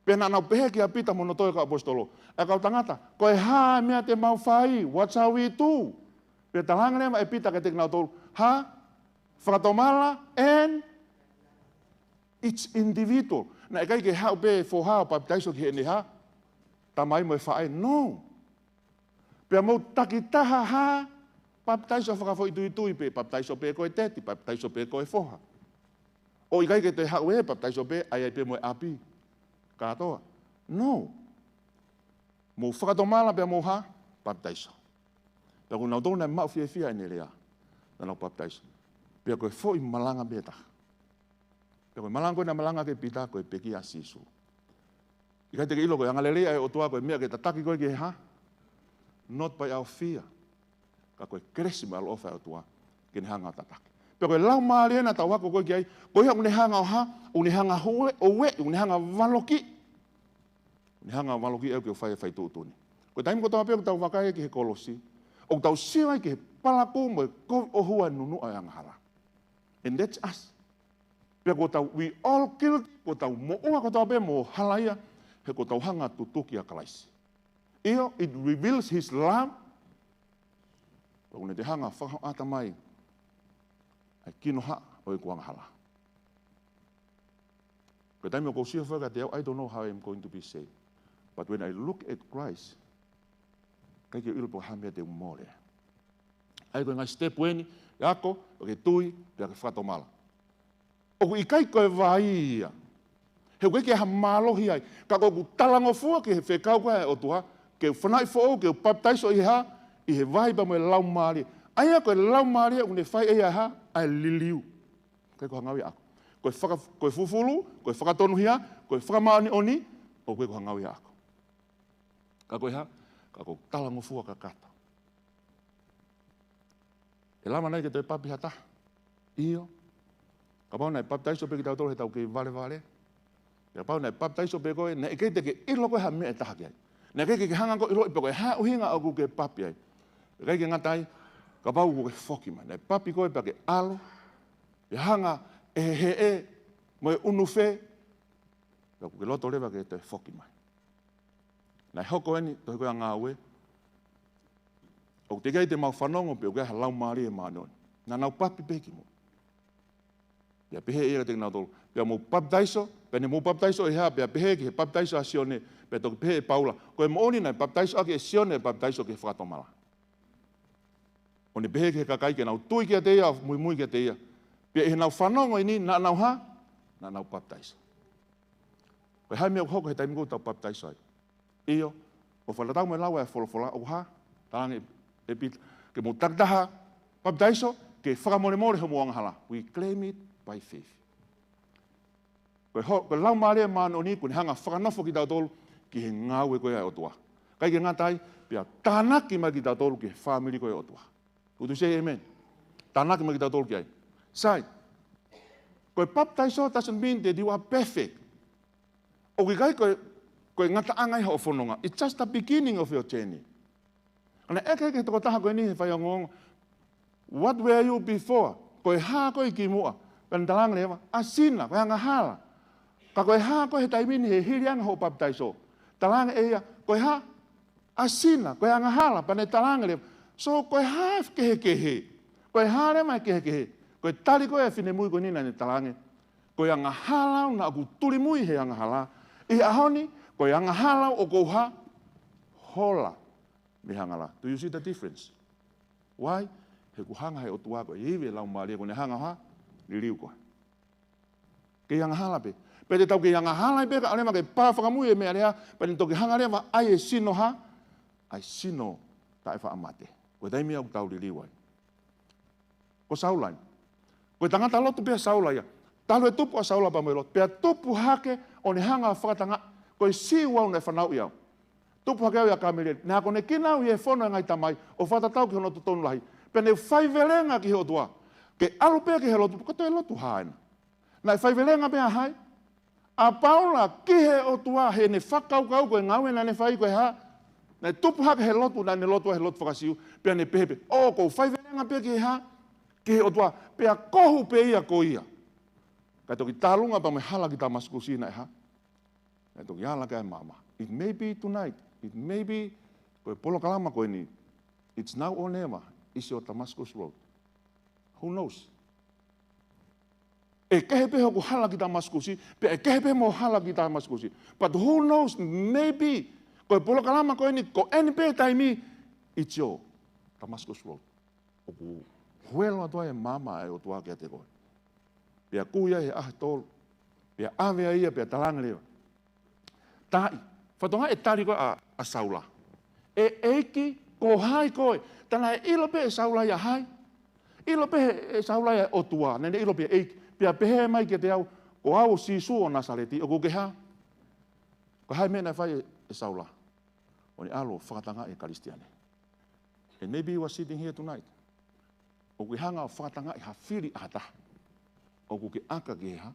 Pena nau pehe ki a pita mono toi ka apostolo. E kau tangata, koe ha mea te mau whai, what's how we do? Pena talanga nema e pita ke te nau tolu, ha, whakatomala, and it's individual. Na e kai ke hau pe fo hao baptaiso ki ene ha, tamai mo e whae, no. Pea mau takitaha ha, baptaiso whakafo itui pe, baptaiso pe koe teti, baptaiso pe koe foha. O i kai ke te hau e, baptaiso pe, ai pe mo e api. Katoa. No. Mo whakatomala pea mo ha, baptaiso. Pea kung nautona e mau fia ene lea, na nau baptaiso. Pea koe fo i malanga beta. Pea koe malanga koe na malanga ke pita koe peki a sisu. I kai te ke ilo koe angalelea e o tua koe mea ke tataki koe ke ha, not by our fear. Ka koe kresi ma alo ofa o tua, ke ne hanga tataki. Pea koe lau maari ena tau hako koe ki ai, koe hea une hanga o ha, une hanga hoe, o we, une hanga valoki. Une hanga valoki au ke o whai tūtuni. Koe taimi ko tau pia ko tau wakai ki he kolosi, o tau siwai ki he palaku mo e kou o hua nunu ai angahara. And that's us. Pea ko tau, we all killed, ko tau mo'ua ko tau pia mo halaia, he ko tau hanga tutuki a kalaisi. Iyo, it reveals his love. Pea kone te hanga whakao ata mai, ai kino ha o i kuanga hala. Koe taimi o kou siha whaka te au, I don't know how I'm going to be saved. But when I look at Christ, kai ke ilpo hamea te umore. Ai koe ngai step weni, ako, o ke tui, pia ke whatomala. O ku i kai koe vaia. He koe ke ha malohi ai. Ka koe ku talango fua ke he whekau koe o tuha, ke whanai fo ke baptaiso i ha, i he vai pa mo e lau maari. Ai a koe lau maari, une whai e ha, ai liliu. Kai koe hangawi ako. Koe fufulu, koe whakatonuhia, koe whakamaani oni, o koe hangawi ako. Ka koe ha, ka koe talango fua ka kata. E lama nei ke toi papi hata. Iyo. Ka pau nei baptaiso pe ki tau tolo he tau ke vale. Ka pau nei baptaiso pe koe, ne kei te ke ilo koe ha mea e taha ki ai. Ne kei ke hanga koe ilo i pe koe ha uhinga au ke papi ai. Kei ke ngatai, ka pau koe whokima. Nei papi koe pe ke alo, e hanga e, mo e unufe, ka koe loto lewa ke te whokima. Nei hoko eni, toi koe a ngā ue, o te kei te mau whanongo pe o kei ha lau maari e maanoni. Nā nau papi peki mo. Pea pehe e te nau tolu. Pea mou baptaiso, pea ne mou baptaiso e hea, pea pehe ki he baptaiso a sione, pea toki pehe e paula. Koe mo oni nai baptaiso ake e sione e baptaiso ki he whakatomala. O ne pehe ki he kakai ke nau tui ki a te ia, mui ki a te ia. Pea e nau whanongo i ni, nā nau ha, nā nau baptaiso. Koe hai mea hoko he taimiku tau baptaiso ai. Iyo, o whalatau me lawa e wholofola, o ha, talangi e pita, ke mo taktaha, baptaiso, ke whakamore ho moanga hala. We claim it by faith. Koe lau maare maano ni, kune hanga whakanofo ki tau tolu, ki he ngāu e koe ai otua. Kai ke ngatai, pia tānaki mai ki tau tolu ki he whamiri koe otua. Would you say amen? Tānaki mai ki tau tolu ki ai. Sai, koe baptaiso doesn't mean that you are perfect. O ki kai koe ngata angai ho whanonga. It's just the beginning of your journey. Ana eke toko taha koe ni he whai ongonga. What were you before? Koe haa koe ki mua. Pena talanga lewa, asina, koe hanga hala. Ka koe haa koe he taimini he hirianga ho baptaiso. Talanga eia, koe haa, asina, koe hanga hala, pena talanga lewa. So koe haa kehe. Koe haa rema kehe. Koe tali koe e whine mui koe nina ne talanga. Koe hanga hala, na aku tuli mui he hanga hala. I ahoni, koe hanga hala o kou haa, hola. Me hangala. Do you see the difference? Why? He ku hanga he o tua koe, iwe lau maari ko ne hanga ha, ni liu koe. Ke hanga hala pe. Pe te tau ke hanga hala pe ka alema ke pā whakamui e mea rea, pe te toki hanga rea ai e sino ha, ai sino ta e wha amate. Koe taimi au tau li liu ai. Ko saulai. Koe tangata lotu pia saulai. Talo e tupu a saula pa mo lotu. Pea tupu hake o ne hanga whakatanga, koe siwau ne whanau iau. Tupu hake au ia kamere. Nā kone kinau i e whono e ngai tamai, o whatatau ki hono tutonu lahi. Pene whaivelenga ki he o tua. Ke alupe ki he lotu, kato e lotu haena. Nai whaivelenga mea hai. A paula ki he o tua he ne whakaukau koe ngawe na ne whai koe ha. Nai tupu haka he lotu na ne lotu he lotu whakasiu. Pea ne pehepe. O kou whaivelenga pea ki he ha. Ki he o tua. Pea kohu pe ia ko ia. Kai toki tālunga pa me hala ki tā masku sina e ha. Kai toki hala kai mama. It may be tonight. It may be. Koe polo kalama koe ni. It's now or never. Isi o Damascus Road. Who knows? E kehepe hoku hala ki Damascusi. Pe e kehepe mo hala ki Damascusi. But who knows? Maybe. Koe polo kalama koe ni. Ko eni pe taimi. It's your Damascus Road. Oku huelo atua e mama e o tua kia te koe. Pea kuia he ahe tolu. Pea awea ia, pea talanga leo. Tai. Whatonga e tari koe a Saula. E eiki ko hai koe. Tana e ilo pe e Saula ia hai. Ilo pe e Saula ia o tua. Nene ilo pe eiki. Pea pehe mai ke te au. Ko au sisu o Nasareti. O kukeha. Ko hai mena whai e Saula. O ni alo whakatanga e Karistiane. And maybe you are sitting here tonight. O ke hanga o whakatanga e hawhiri ahataha. O ke aka ke ha.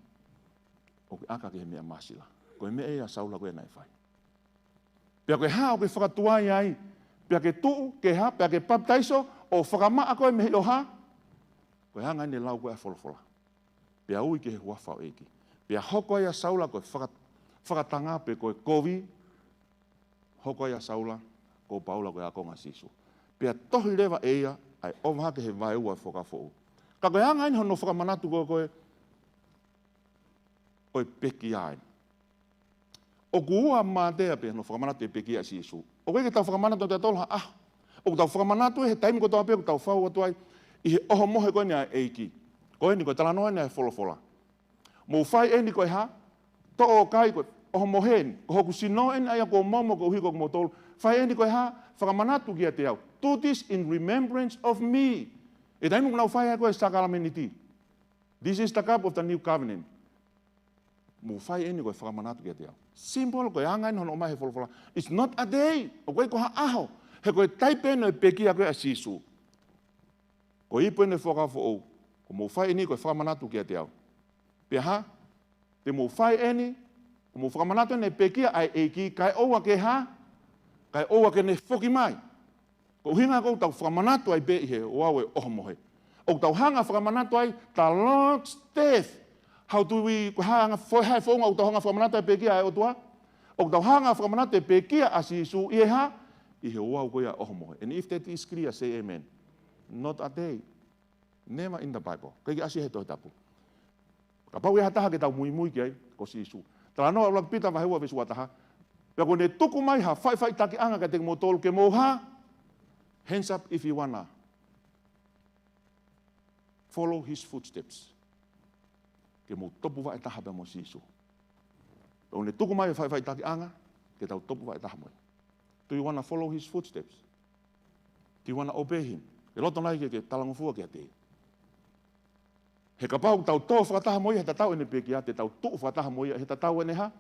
O ke aka ke mea masila. Ko me e a Saula koe nai whai. Pea koe ha o ke whakatuai ai. Pea ke tuu, ke ha, pea ke baptaiso, o whakamaa koe me o ha. Koe hanga ne lau koe a wholofola. Pea ui ke he huafa o eiki. Pea hoko ia Saula koe whakatanga pe koe kovi. Hoko ia Saula, ko Paula koe a konga sisu. Pea tohi lewa eia, ai omaha ke he vai ua whakafou. Ka koe hanga ini hono whakamanatu koe koe peki ai. O kuua mātea pe no whakamanatu e peki a sisu. O koe ke tau whakamanatu te tolha, o tau whakamanatu e he taimi ko tau apea, ko tau whau atu ai, i he oho mohe koe ni a eiki. Koe ni koe talanoa ni a wholofola. Mou whai e ni koe ha, to o kai koe, oho mohe ni, ko hoku sino e ni aia ko momo ko hiko ko mo tolu. Whai e ni koe ha, whakamanatu ki a te au. Do this in remembrance of me. E taimi ko nau whai e koe sakalamenti. This is the cup of the new covenant. Mou whai e ni koe whakamanatu ki a te au. Simple koe anga ino no mai he wholofola. It's not a day. O koe ko ha aho. He koe taipe no e peki a koe a sisu. Ko ipo ne whakafo ou. Ko mou whai e ni koe whakamanatu ki a te au. Pea ha. Te mou whai e ni. Ko mou whakamanatu ne peki a ai eiki. Kai oua ke ha. Kai oua ke ne whoki mai. Ko hinga kou tau whakamanatu ai be i he o au e oho mohe. O tau hanga whakamanatu ai the Lord's death. How do we hanga hai whaunga o tau hanga whakamanatu e pekia e o tua? O tau hanga whakamanatu e pekia a sisu i e ha, i he oau koe a oho mohe. And if that is clear, say amen. Not a day. Never in the Bible. Kai ki asi he toi tapu. Ka pau e hataha ke tau mui ki ai, ko sisu. Tala noa ula pita waheua visua taha. Pea ko ne tuku mai ha, whai taki anga ka te mo tolu ke mo ha. Hands up if you wanna follow his footsteps. Ke mo topu wa e taha pe mo sisu. O ne tuku mai e whai taki anga, ke tau topu wa e taha moe. Do you want to follow his footsteps? Do you want to obey him? E loto nai ke talangufua ke a te. He ka pau tau tō whakataha moe, he tatau ene peki a te tau tō whakataha moe, he tatau ene ha,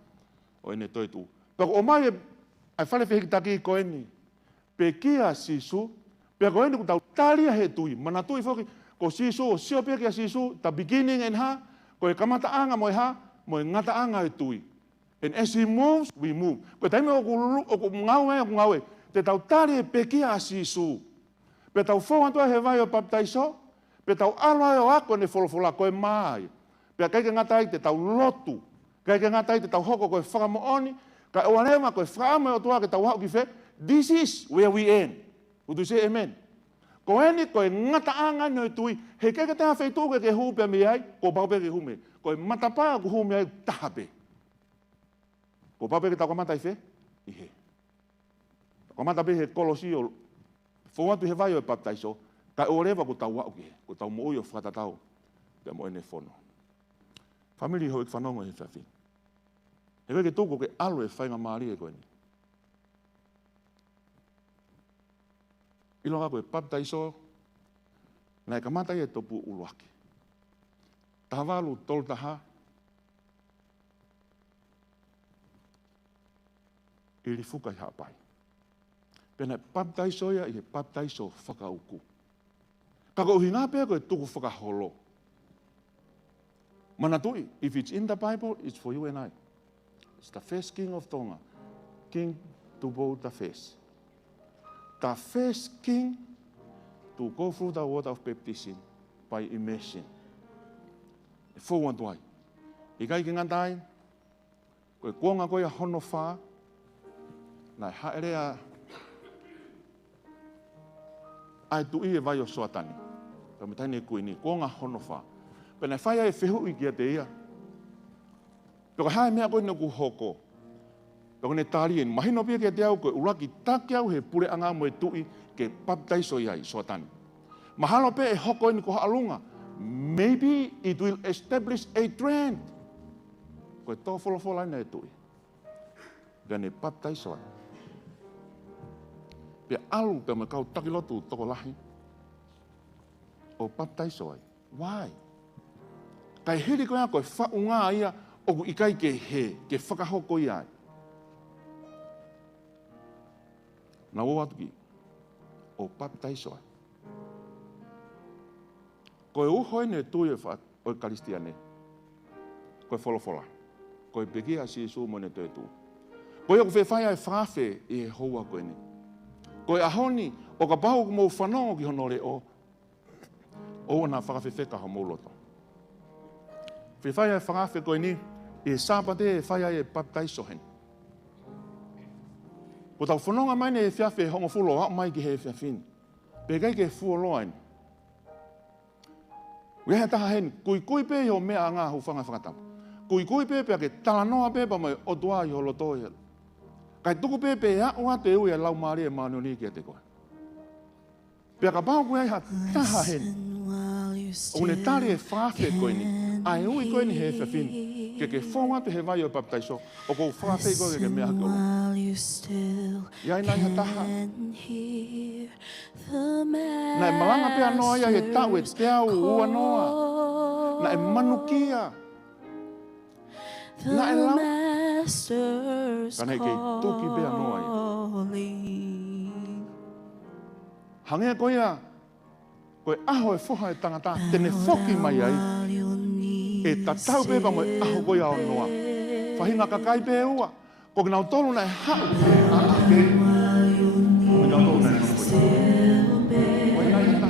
o ene toi tū. Pako o mai e ai whale whihiki taki ko eni, peki a sisu, pea ko eni ku tau talia he tui, mana tui whoki, ko sisu o sio peki a sisu, ta beginning en ha, ko e kamata anga moe ha, moe ngata anga e tui. And as he moves, we move. Ko taime o ku ngawe, te tau tari e peki a sisu. Pe tau whauantua he vai o baptaiso, pe tau aloa e o ako ne wholofola koe mai. Pe kai ke ngatai te tau lotu, kai ke ngatai te tau hoko koe whakamooni, kai o anema koe whame o tua ke tau hau ki whe, this is where we end. Would you say amen? Ko eni koe ngata anga no tui, he kai ke taha whaitu ke hupe mi ai, ko paupe ke hume. Koe matapaa ku hume ai tahape. Ko paupe ke tau kamata i whe, i he. Kamata pe he kolosi o whauatu he vai o e baptaiso, kai o rewa ko tau wau ke, ko tau mo ui o whakatatau, te mo ene whono. Famili hoi whanongo he whawhi. He koe ke tūko ke alo e whainga maari e koe ni. Ilo kako e baptaiso, nai kamata i e topu uluake. Tawalu toltaha, ili fuka i hapai. Pena baptaiso ia i he baptaiso whakauku. Ka ko hinga pe ko tuku whakaholo. Manatui, if it's in the Bible, it's for you and I. It's the first king of Tonga, King Tupo the first. The first king to go through the water of baptism by immersion. For one way. Ikai ki ngandai, koe kuonga koe hono wha, nai haerea ai tu i e vai o soatani. Ka me taine koe ni, kuonga hono wha. Pena whaia e whehu i kia te ia. Peko hae mea koe na ku hoko. Peko ne tārien, mahino pia kia te au koe uraki take au he pure anga mo e tui ke baptaiso iai soatani. Mahalo pe e hoko ni ko alunga. Maybe it will establish a trend. Koe tō wholofola ina e tui. Pea ne baptaiso ai. Pea alu pea me kau takilotu toko lahi. O baptaiso ai. Why? Kai hiri koe a koe whaunga ia o ku ikai ke he, ke whakahoko ia ai. Nā o atu ki, o baptaiso ai. Koe uhoi ne tui o karistiane, koe wholofola, koe pekia si Jesu mo ne tue tu. Koe o ku whewhai ai whawhe i he houa koe ni. Koe ahoni, o ka pau ku mou whanongo ki honore o, o na whakawhewheka ho mouloto. Whewhai ai whakawhe koe ni, e sāpate e whai ai e baptaiso hen. Ko tau whanonga mai ne e whiawhe hongo fulo, hao mai ki he whiawhini. Pekai ke fuoloa ni. Weha taha hen, kui pe ho mea ngā hu whanga whakatama. Kui pe pea ke talanoa pe pa mai o tua i holo toi. Kai tuku pe pe a ua te ui e lau maari e maano ni ki a te koe. Pea ka pao koe ha taha hen. O ne tari e whawhe koe ni, ai ui koe ni he whiawhini. Ke whonga te he vai o baptaiso, o kou whawhe koe ke mea haka ua. Iai nai ha taha. Nai malanga pea noa ia he tau e te au ua noa. Nai manukia. Nai lau. Kanei ke tuki pea noa ia. Hangea koe ia, koe aho e whoha e tangata, tene whoki mai ai. E tatau pe pa mo aho koe ao noa. Whahinga kakai pe ua. Ko kinau tolu nai hau pe a ake. Ko kinau tolu nai hau koe. Koe nai hata.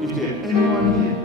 If there anyone here,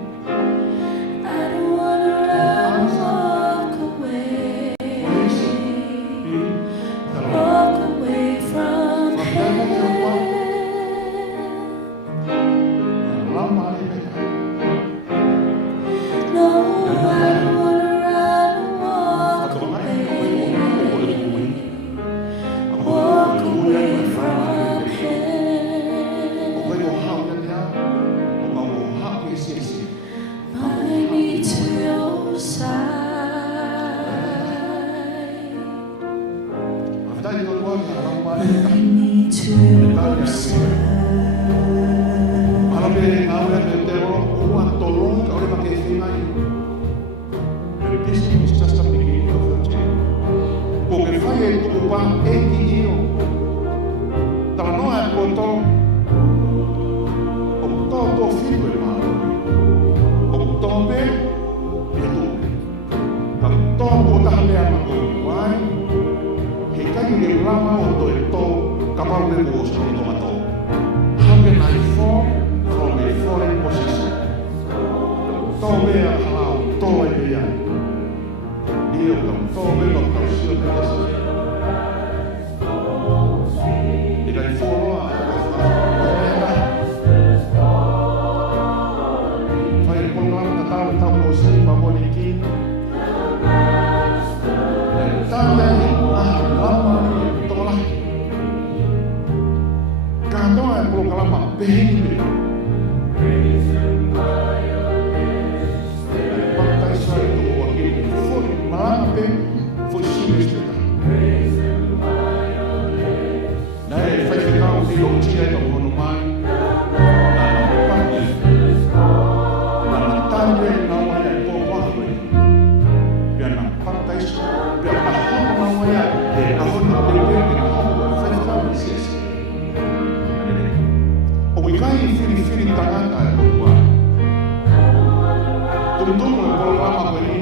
mo ko la ma ko ni.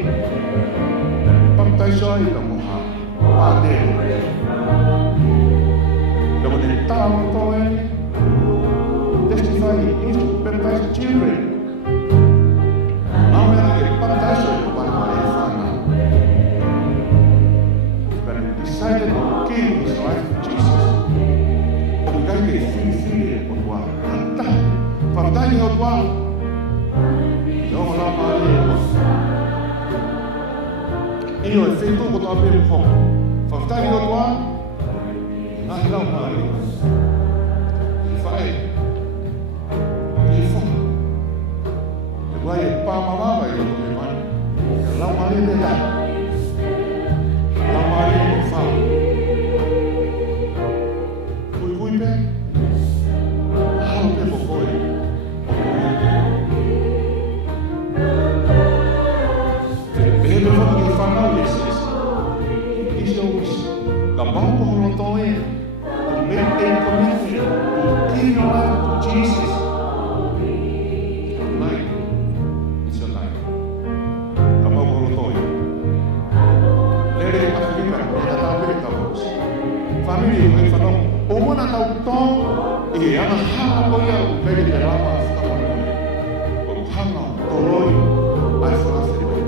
Pam tai so ai ka mo ha. Pa de. Da mo de ta mo to e. Testify is to baptize children. Now we are getting baptized by my father. But he decided to give his life to Jesus. But we got to get free of what? Baptize of what? Don't allow my life. Io ho fatto con la mia home. Baptize of what? I love my life. Fai. Vai pa mama vai lo que vai. La mari de la. La mari fa. Cui be. How pe mo foi. Pe me fa que fa na ulises. Isso ka ba ko lo to e. Me tem commitment. Que não é Jesus. E ana hanga ko ia o pere te rama whakamone. O hanga o roi ai whakawhiri.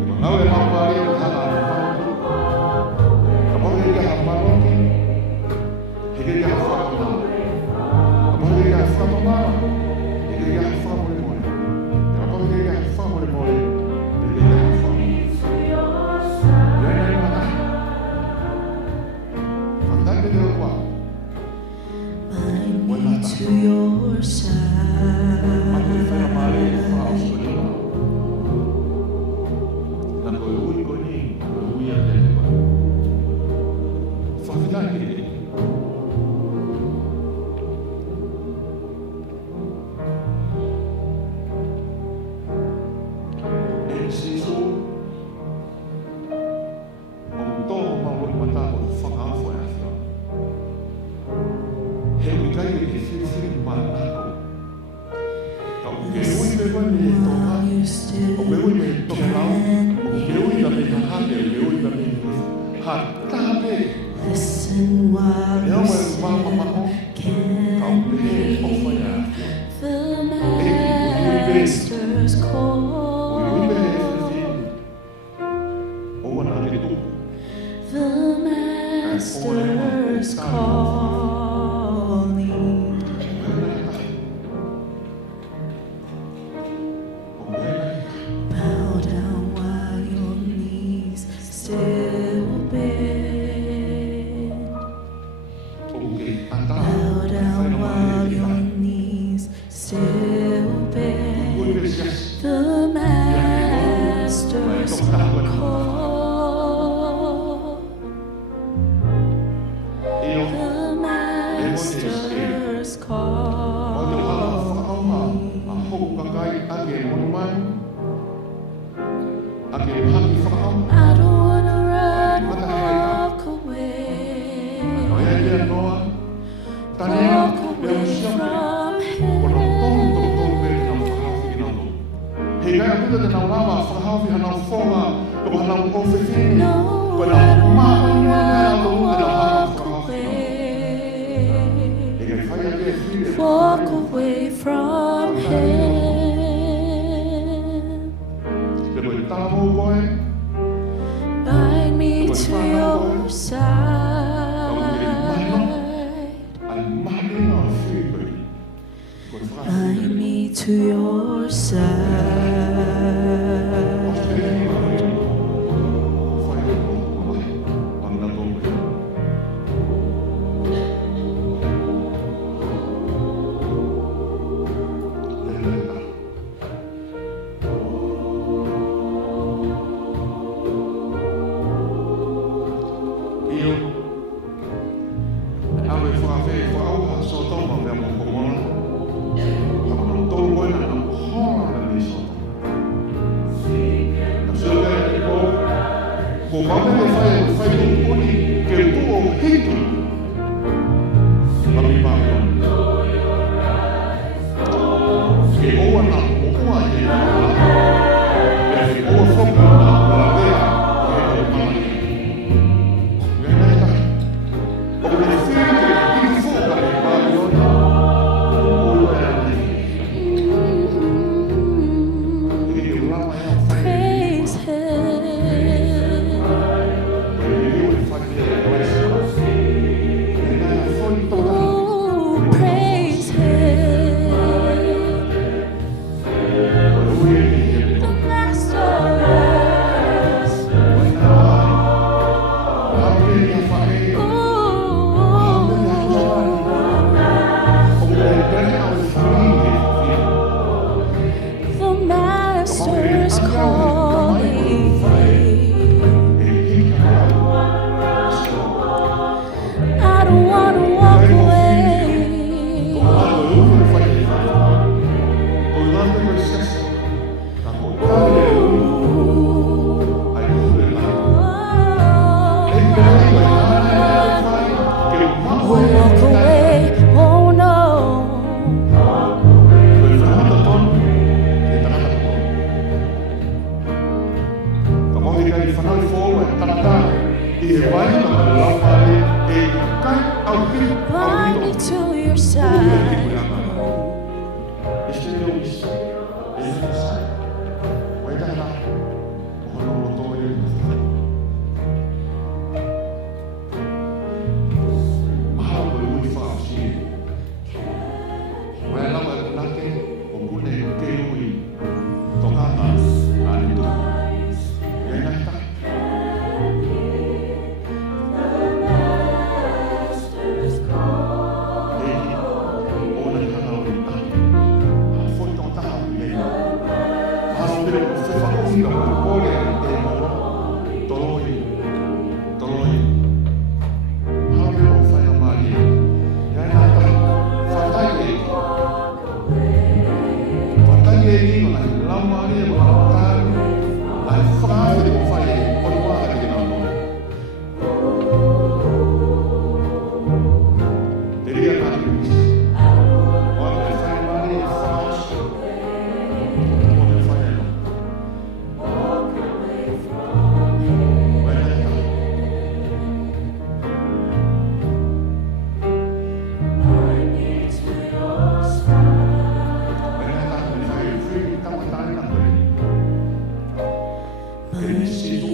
E ma ngau e mawari o hanga o whakatu. Ka mohi ia ha maroki. Heke ia ha whakamana. Ka mohi ia ha whakamana. Heke ia ha whakamone moe. Ka mohi ia ha whakamone moe. Heke ia ha whakamone. Rene mata. Whakatake te o wā. To your side. Listen while you can hear the Master's call. The Master's calling. Bow down while your knees still bend. Bow down while your knees still bend. The Master's call. The Master's call. I don't wanna run or walk away. Walk away from him. No, I don't wanna walk away. Walk away from him. Bind me to your side. Bind me to your side. master's calling. I don't want to walk away. Walk away, oh no. Bind me to your side.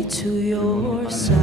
To your side.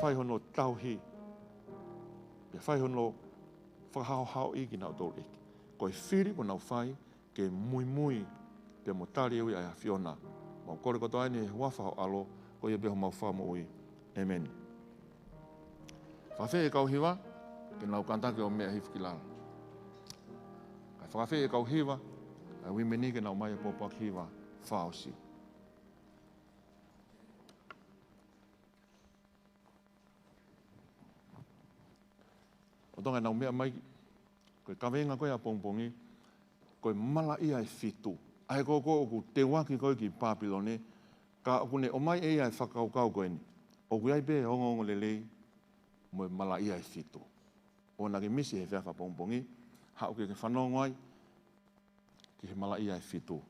Fai hono tauhi. Ia fai hono whakahau i ki nau tō eki. Ko e whiri ko nau whai ke mui pe mo tari ui ai a Fiona. Mau kore koto ai ni whawhao alo ko ia beho mau whamo ui. Amen. Whawhi e kau hiwa ke nau kantake o mea hifki lala. Kai whawhi e kau hiwa ai wimeni ke nau mai e popak hiwa whaosi. O tonga nau mea mai, koe kawenga koe a pongpongi, koe mala ia e fitu. Ai ko ku te waki koe ki Papilone, ka kune o mai e ai whakaukau koe ni. O kui ai pe ongo lelei, mo mala ia e fitu. O nake misi he whiawha pongpongi, hao ke whanongo ai, ki he mala ia e fitu.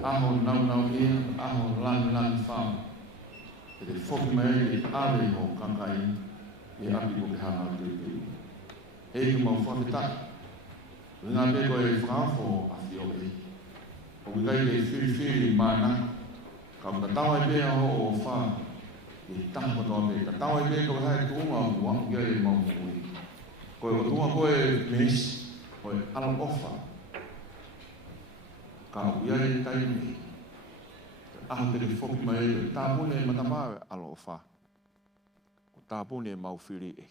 Aho nau nau ia, aho lan lan whao. E te whoki mai e awe ho kakai e api ko ke hana o tui tui. E ki mau whakitaki. Ngā me koe e whakawho a whio e. O ki kai e whiri whiri mana. Ka mga tawa e pēa ho o wha. E taha katoa me. Ka tawa e pēa ka wahai tuunga o mua kia e mau kui. Koe o tuunga koe mesi. Koe ala ofa. Ka uiare tai me. Aho te whoki mai e tāpune e matamawe alo o wha. O tāpune e mau whiri eki.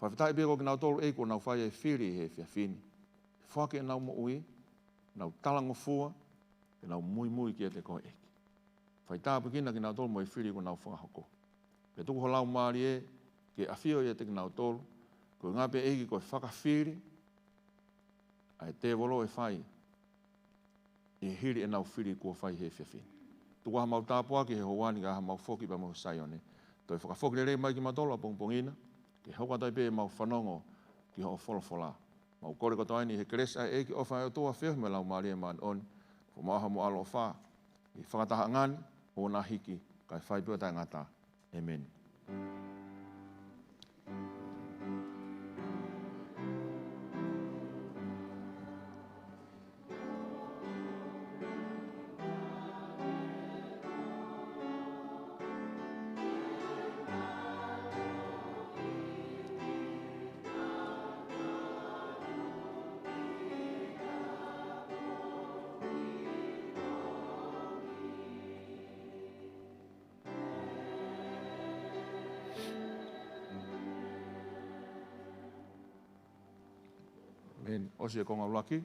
Whawhitai pēko ki nau tolu eko nau whai e whiri he whia whini. Whake e nau mo ui, nau talango fua, e nau mui mui ki e te koe eki. Whaitāpu kina ki nau tolu mo e whiri ko nau whakahoko. Ke tuku ho lau maari e, ke awhio e te ki nau tolu, ko ngā pe eki koe whakawhiri, ai te wolo e whai, e hiri e nau whiri kua whai he whia whini. Tuku ha mau tāpua ki he hoani ka ha mau whoki pa mau sai one. Toi whakawhoki re mai ki matolo pongpongina, ke hauka tai pe mau whanongo ki ho wholofola. Mau kore koto aini he keresa e ki ofa e o toa whio me lau maari e maan on, ko maaha mo alo o wha, i whakataha ngani, o nā hiki, kai whai pua tai ngata. Amen. Amen. Osi e konga ulaki,